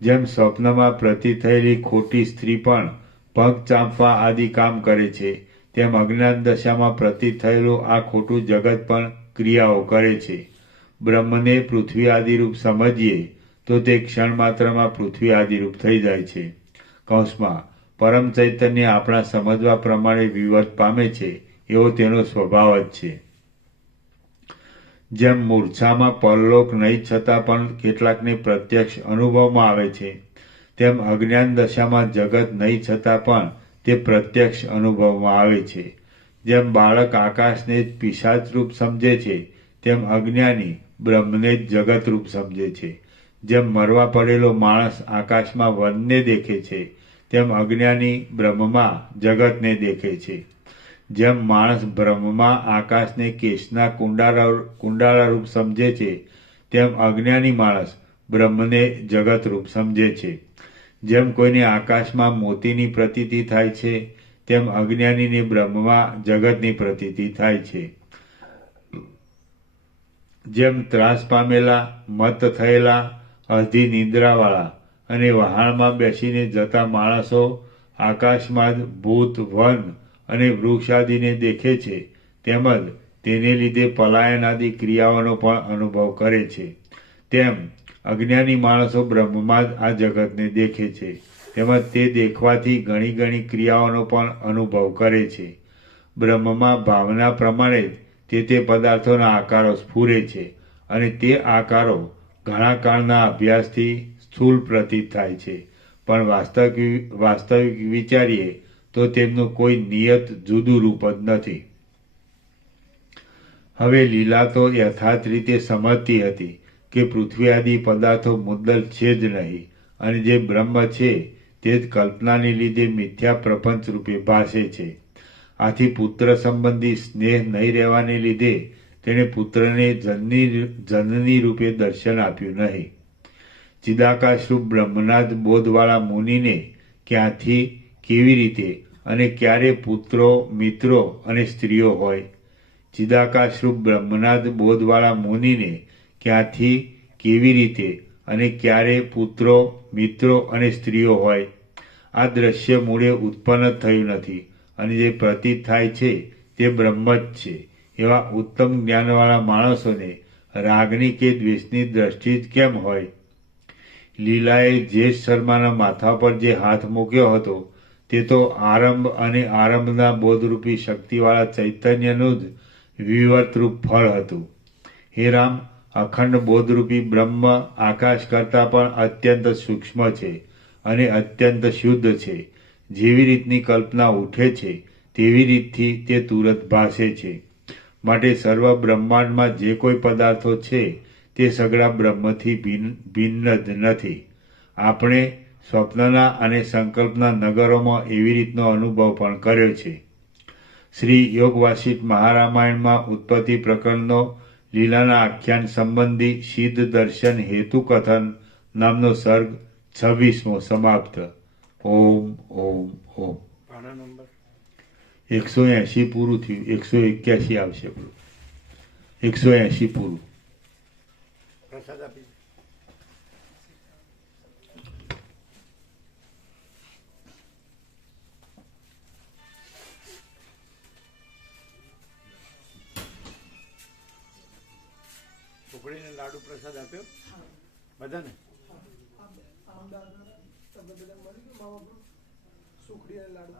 જેમ સ્વપ્નમાં પ્રતીત થયેલી ખોટી સ્ત્રી પણ પગ ચાંપવા આદિ કામ કરે છે, તેમ અજ્ઞાન દશામાં પ્રતીત થયેલું આ ખોટું જગત પણ ક્રિયાઓ કરે છે. બ્રહ્મને પૃથ્વી આદિરૂપ સમજીએ તો તે ક્ષણ માત્રમાં પૃથ્વી આદિરૂપ થઈ જાય છે. કૌંસમાં પરમ ચૈતન્ય આપણા સમજવા પ્રમાણે વિવર્ત પામે છે એવો તેનો સ્વભાવ જ છે. જેમ મૂર્છામાં પરલોક નહીં છતાં પણ કેટલાકને પ્રત્યક્ષ અનુભવમાં આવે છે, તેમ અજ્ઞાન દશામાં જગત નહીં છતાં પણ તે પ્રત્યક્ષ અનુભવમાં આવે છે. જેમ બાળક આકાશને જ પિશાચરૂપ સમજે છે, તેમ અજ્ઞાની બ્રહ્મને જ જગતરૂપ સમજે છે. જેમ મરવા પડેલો માણસ આકાશમાં વનને દેખે છે, તેમ અજ્ઞાની બ્રહ્મમાં જગતને દેખે છે. જેમ માણસ બ્રહ્મમાં આકાશને કેશના કુંડાળારૂપ સમજે છે, તેમ અજ્ઞાની માણસ બ્રહ્મને જગતરૂપ સમજે છે. જેમ કોઈને આકાશમાં મોતીની પ્રતીતિ થાય છે, તેમ અજ્ઞાનીને બ્રહ્મમાં જગતની પ્રતીતિ થાય છે. જેમ ત્રાસ પામેલા, મત થયેલા, અડધી નિંદ્રાવાળા અને વહાણમાં બેસીને જતા માણસો આકાશમાં જ ભૂત, વન અને વૃક્ષ આદિને દેખે છે, તેમજ તેને લીધે પલાયન આદિ ક્રિયાઓનો પણ અનુભવ કરે છે, તેમ અજ્ઞાની માણસો બ્રહ્મમાં જ આ જગતને દેખે છે, તેમજ તે દેખવાથી ઘણી ઘણી ક્રિયાઓનો પણ અનુભવ કરે છે. બ્રહ્મમાં ભાવના પ્રમાણે જ તે પદાર્થોના આકારો સ્ફુરે છે, અને તે આકારો ઘણા કાળના અભ્યાસથી સ્થૂળ પ્રતીત થાય છે, પણ વાસ્તવિક વિચારીએ તો તેમનું કોઈ નિયત જુદું રૂપ જ નથી. હવે લીલા તો યથાર્થ રીતે સમજતી હતી કે પૃથ્વી આદિ પદાર્થો મુદ્દલ છે જ નહીં, અને જે બ્રહ્મ છે તે જ કલ્પનાને લીધે મિથ્યા પ્રપંચ રૂપે ભાસે છે. આથી પુત્ર સંબંધી સ્નેહ નહીં રહેવાને લીધે તેણે પુત્રને જનની રૂપે દર્શન આપ્યું નહીં. ચિદાકાશરૂપ બ્રહ્મના જ બોધવાળા મુનિને ક્યાંથી, કેવી રીતે અને ક્યારે પુત્રો, મિત્રો અને સ્ત્રીઓ હોય? ચિદાકાશરૂપ બ્રહ્મના જ બોધવાળા મુનિને ક્યાંથી, કેવી રીતે અને ક્યારે પુત્રો, મિત્રો અને સ્ત્રીઓ હોય? આ દ્રશ્ય મૂળે ઉત્પન્ન જ થયું નથી, અને જે પ્રતીત થાય છે તે બ્રહ્મ જ છે. એવા ઉત્તમ જ્ઞાનવાળા માણસોને રાગની કે દ્વેષની દ્રષ્ટિ જ કેમ હોય? લીલાએ જ્યેષ્ઠ શર્માના માથા પર જે હાથ મૂક્યો હતો તે તો આરંભ અને આરંભના બોધરૂપી શક્તિવાળા ચૈતન્યનું જ વિવર્તરૂપ ફળ હતું. હે રામ, અખંડ બોધરૂપી બ્રહ્મ આકાશ કરતાં પણ અત્યંત સૂક્ષ્મ છે અને અત્યંત શુદ્ધ છે. જેવી રીતની કલ્પના ઉઠે છે તેવી રીતથી તે તુરત ભાસે છે. માટે સર્વ બ્રહ્માંડમાં જે કોઈ પદાર્થો છે તે સગળા બ્રહ્મથી ભિન્ન જ નથી. આપણે સ્વપ્નના અને સંકલ્પના નગરોમાં એવી રીતનો અનુભવ પણ કર્યો છે. શ્રી યોગ વાસિષ્ઠ મહારામાયણમાં ઉત્પત્તિ પ્રકરણનો લીલાના આખ્યાન સંબંધી સિદ્ધ દર્શન હેતુ કથન નામનો સર્ગ 26મો સમાપ્ત. ઓમ ઓમ ઓમ. પાના નંબર 180 પૂરું થયું. 181 આવશે. 180 પૂરું. પ્રસાદ આપી દે. સુખડીને લાડુ પ્રસાદ આપ્યો બધાને. સુખડી અને લાડુ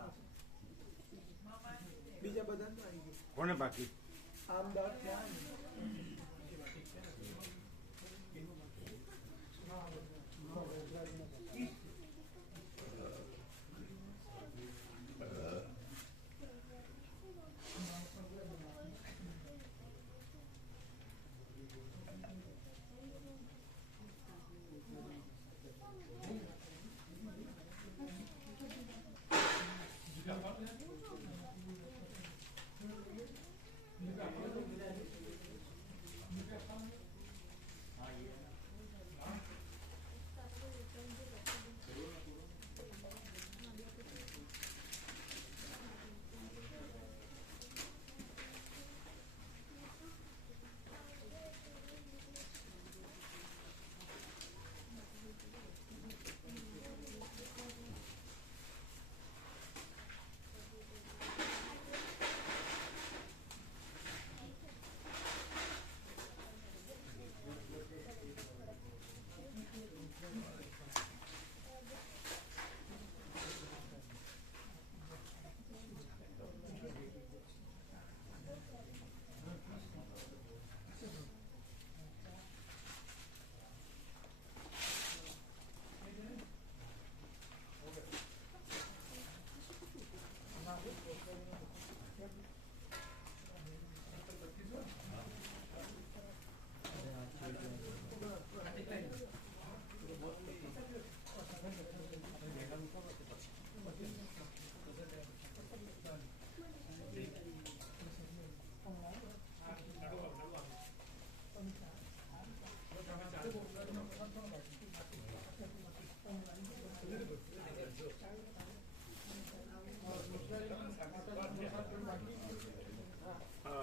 બીજા બધા આવી ગયું. કોને બાકી? આમદાર ત્યાં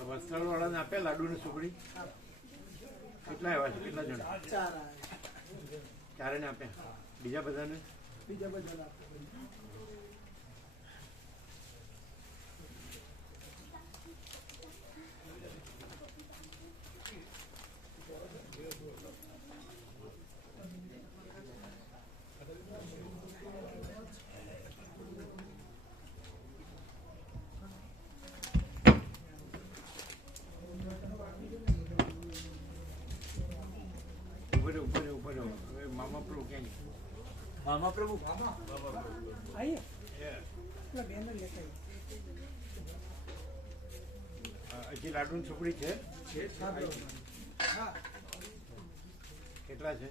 વસ્ત્રાલવાળાને આપ્યા લાડુ ને સુખડી. કેટલા આવ્યા છે? કેટલા જણા? 4 આવ્યા. ચારેને આપ્યા. બીજા બધાને? બીજા બધા આપ્યા. મામા પ્રભુ આવીએ પેલા બેનર લેતા હજી લાડુ ની સુખડી છે? હા કેટલા છે?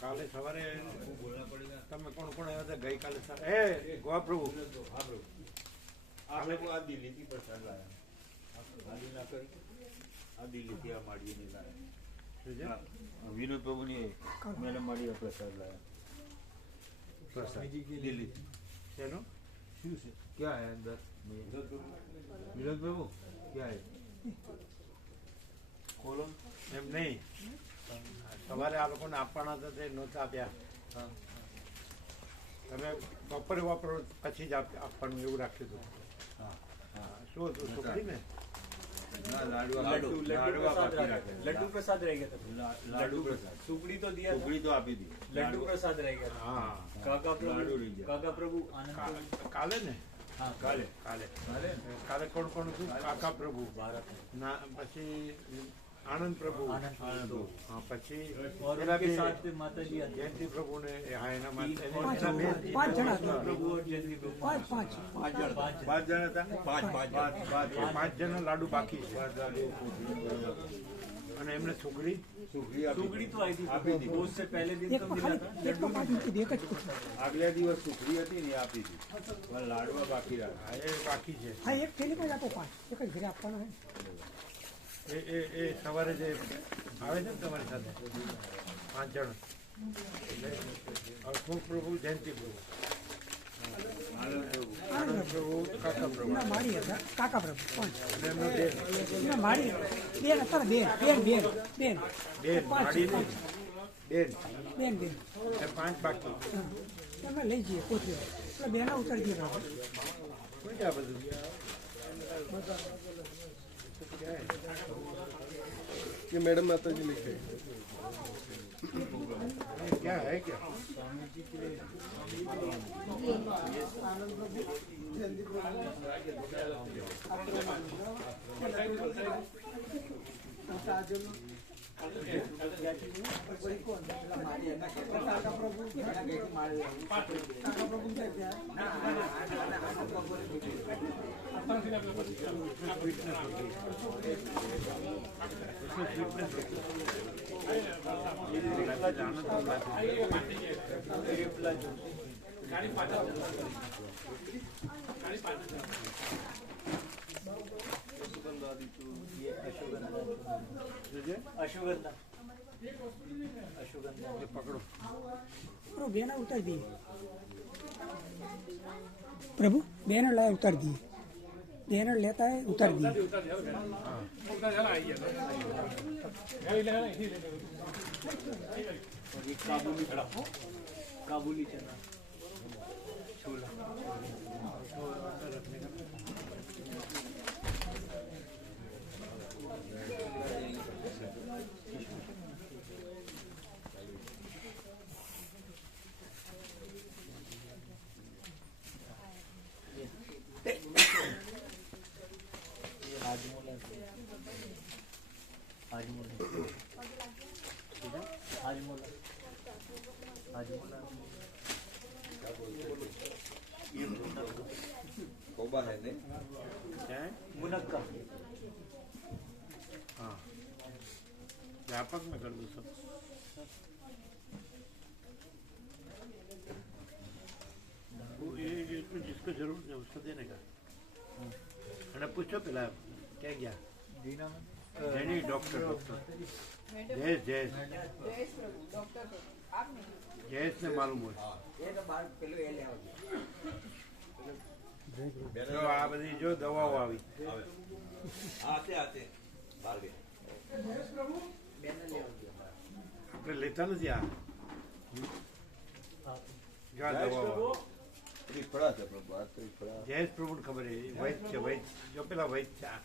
કાલે સવારે તમે કોણ કોણ આવ્યા હતા? ગઈકાલે એ ગોવા પ્રભુ આ દિલ્હીથી પ્રસાદ લાયા. આ દિલ્હીથી આ માળીની લાયા. વિનોદ પ્રભુની મેડમ માળી પ્રસાદ લાયા. પ્રસાદ દિલ્હીથી. શેનો? શું છે? ક્યાં હે અંદર? વિનોદ પ્રભુ ક્યાં હે? એમ નહીં, સવારે આ લોકોને આપવાના હતા તે નહોતા આપ્યા. તમે બપોરે વાપરો પછી જ આપવાનું એવું રાખ્યું હતું. શું હતું સુખડી ને? लड्डू प्रसाद रह गया था. सुगड़ी तो दिया, सुगड़ी तो आपी दी. लड्डू प्रसाद रह गया था. હા काका प्रभु आनंद प्रभु. કાલે ને? हाँ કાલે કાલે કોણ કોણ હતું? કાકા પ્રભુ ના, પછી આનંદ પ્રભુ, હા, પછી और પેલા उनके બે साथ फिर माता जी आती જયંતિ પ્રભુ ને, હા, એના માટે પાંચ એના બે પાંચ જણા है. प्रभु और जयंती प्रभु. પાંચ પાંચ पाँच જણ હતા. પાંચ જણા લાડુ બાકી છે અને એમને સુખડી सुगड़ी तो आई थी. वो उससे पहले दिन એક तो પણ मिला ખાલી था. એક પણ પાંચ મૂકી એક જ પૂછો. આગલા દિવસ સુખડી હતી ને એ આપી હતી, પણ લાડવા બાકી રહ્યા. હા, એ બાકી છે. હા એક થેલીમાં જ આપો પાંચ, એક જ ઘરે આપવાનો હોય. એ સવારે જે આવે છે ને તમારી સાથે 5 જણ, એટલે અશોક પ્રભુ, જયંતિ પ્રભુ, આનંદ પ્રભુ, કાકા પ્રભુ એમના માળી હતા કાકા પ્રભુ પાંચ. અને એમનો બેન એમના માળી બેન હતા ને, બેન બેન પાંચ માડી પાંચ. બેન બેન એ 5 બાકી. તમે લઈ જઈએ કોથળી એટલે બેના ઉતારી દઈએ બાબા. શું છે આ બધું? ये मैडम माता जी लिखे क्या है क्या? अश्वगंधा. ये पकड़ो. प्रभु बेना उतार दिए. प्रभु बैनर लाए उतार दिए. बैनर लेता है उतार दिए. और ये काबुली चना छोला. हाजमोला ये कोबा है ने क्या है? मुनक्का. हाँ, व्यापक में कर दो सब. वो ये तो जिसको जरूरत है उसको देने का. અને પૂછો પેલા ક્યાં ગયા? જેની ડોક્ટર જયેશ જયેશ ને માલુમ હોય. જો આ બધી જો દવાઓ આવી, આપણે લેતા નથી આ. જો આ દવાઓ त्रिफला છે પ્રભુ આ ત્રિફલા જયેશ પ્રભુને ખબર છે, વૈદ છે, વૈદ. જો પેલા વૈદ છે આ.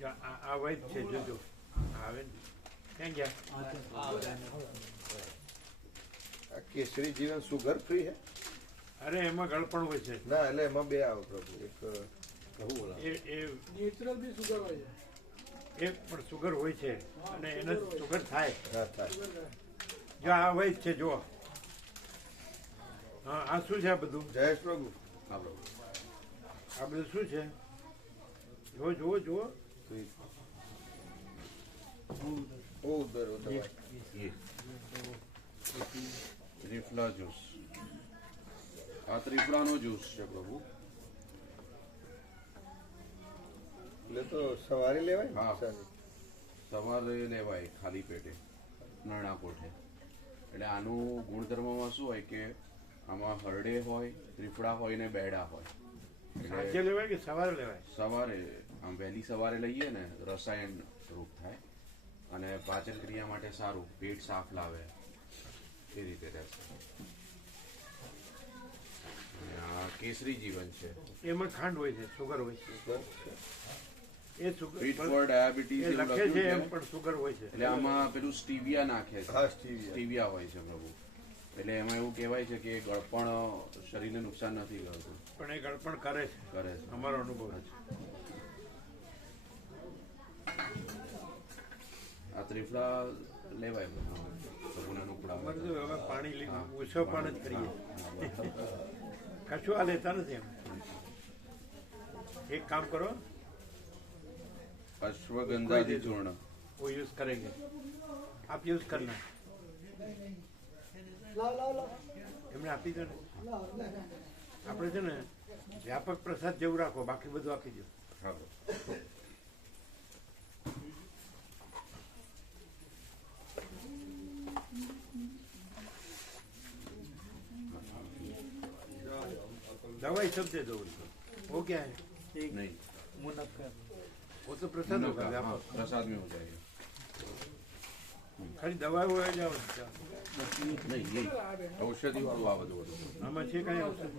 જો આ વૈદ છે, જોજો આવે ને. ક્યાં ગયા? આ કેસરી જીવન સુગર ફ્રી હે અરે એમાં ગળપણ હોય છે. ના એટલે એમાં બે આવે પ્રભુ એક નેચરલ બી સુગર હોય છે. એ પણ સુગર હોય છે અને એને સુગર થાય. હા થાય. જો આ વૈદ છે, જો હા. આ શું છે આ બધું? જયેશ પ્રભુ આ બધું શું છે? જુઓ જુઓ જુઓ. ઓ ઉદર દવા ત્રિફલા જ્યુસ. આ ત્રિફલાનો જ્યુસ છે પ્રભુ. એટલે તો સવારે લેવાય હા. સાંજે. સવારે લેવાય ખાલી પેટે, નરણા કોઠે. એટલે આનું ગુણધર્મમાં શું હોય કે આમાં હરડે હોય, ત્રિફળા હોય ને બેડા હોય. સાંજે એટલે લેવાય કે સવારે લેવાય? સવારે આમ વહેલી સવારે લઈએ ને રસાયણ રૂપ થાય અને પાચન ક્રિયા માટે સારું, પેટ સાફ લાવે, એ રીતે રહેશે. અને આ કેસરી જીવન છે, એમાં ખાંડ હોય છે, સુગર હોય છે. એ સુગર ફિટ ફોર ડાયાબિટીસ એ લખે છે એમ, પણ સુગર હોય છે. એટલે આમાં પેલું સ્ટીવિયા નાખે છે. હા, સ્ટીવિયા. સ્ટીવિયા હોય છે પ્રભુ. એટલે એમાં એવું કહેવાય છે કે ગળપણ શરીરને નુકસાન નથી કરતું, પણ એ ગળપણ કરે છે, કરે છે. અમારો અનુભવ છે. આ ત્રિફળા લેવાય પ્રભુના નુકડા અમારે તો હવે પાણી લીધું, ઉછો પણ જ કરીએ, કશું આ લેતા નથી એમ. એક કામ કરો, અશ્વગંધાદી ચૂર્ણ. वो यूज करेंगे, आप यूज करना. એમને આપી દો ને. આપણે છે ને વ્યાપક પ્રસાદ જેવું રાખો, બાકી બધું આપી દો. હા. दवाई सब दे दो उनको. वो क्या है? नहीं, वो तो प्रसाद होगा हाँ, व्यापक. प्रसाद में हो जाएगा. खाली दवा हो जाओ. નહીં, નહીં, ઔષધિ વાળું આ બધું હતું. આમાં છે કઈ ઔષધ?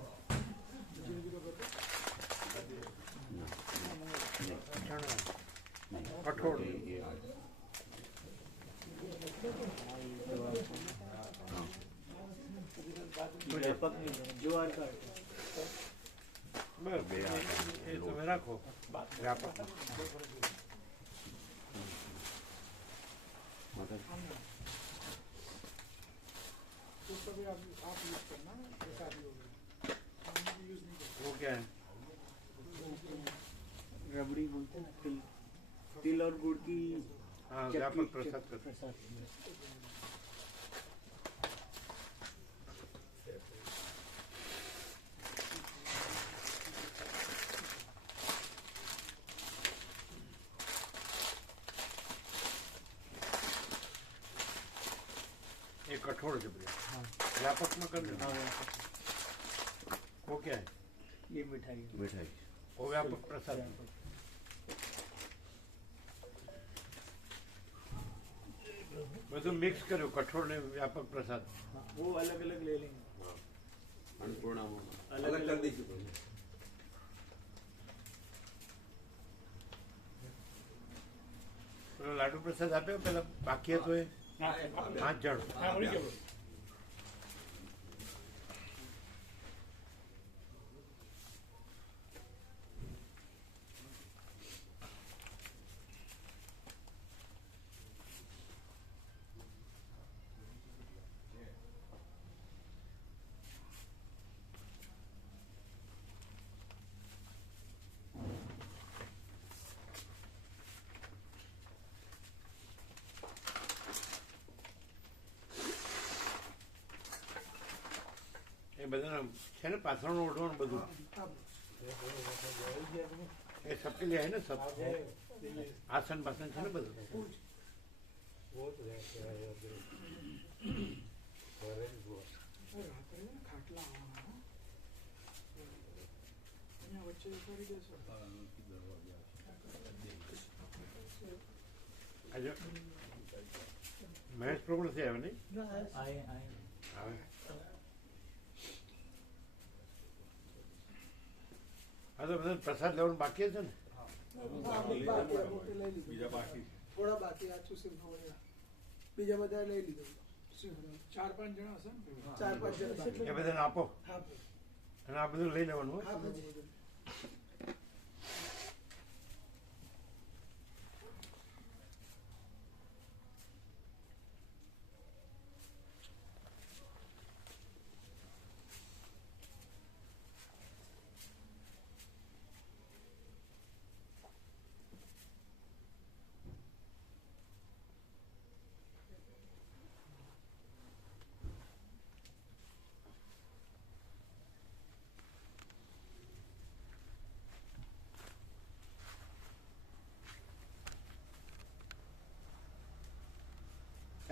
કઠોળ. બસ એ તમે રાખો વ્યાપક. वो क्या है? रबड़ी बोलते हैं ना, तिल और गुड़ की हाँ, चटनी- व्यापक प्रसाद करते. प्रसाद. ये कठोर है भैया. व्यापक में कर देना. वो क्या है? ये मिठाई है. મીઠાઈ. वो व्यापक प्रसाद. બધું મિક્સ કર્યું, કઠોળ ને વ્યાપક પ્રસાદ. वो अलग अलग ले लेंगे. અન્નપૂર્ણામાં अलग अलग પેલો લાડુ પ્રસાદ આપ્યો પેલા બાકી હતો એ 5 જણ. એ બધાને છે ને પાથરણું ઓઢવાનું બધું એ सबके लिए है ना सब. આસન બાસન છે ને બધું. આજે મહેશ પ્રભુ નથી આવ્યો નહીં? आए आए. આવે. હા તો બધા પ્રસાદ લેવાનું બાકી છે ને? થોડા બાકી આ સુસિંહ બીજા બધા લઈ લીધું. 4-5 જણા હશે ને? 4-5 જણા. એ બધાને આપો હા અને આ બધું લઈ લેવાનું હોય. હા બધું.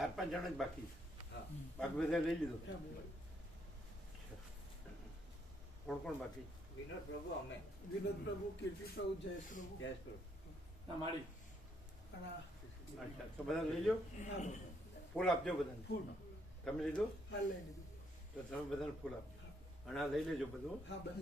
ચાર પાંચ જણા જ બાકી છે. બાકી બધા લઈ લીધું. કોણ કોણ બાકી? વિનોદ પ્રભુ અમે વિનોદ પ્રભુ, કીર્તિ પ્રભુ, જયેશ પ્રભુ જયેશ પ્રભુ અને અચ્છા તો બધા લઈ લો. હા ફૂલ આપજો બધાને. ફૂલ તમે લીધું હાલ લઈ લીધું. તો તમે બધાને ફૂલ આપજો. અને આ લઈ લેજો બધું. હા બસ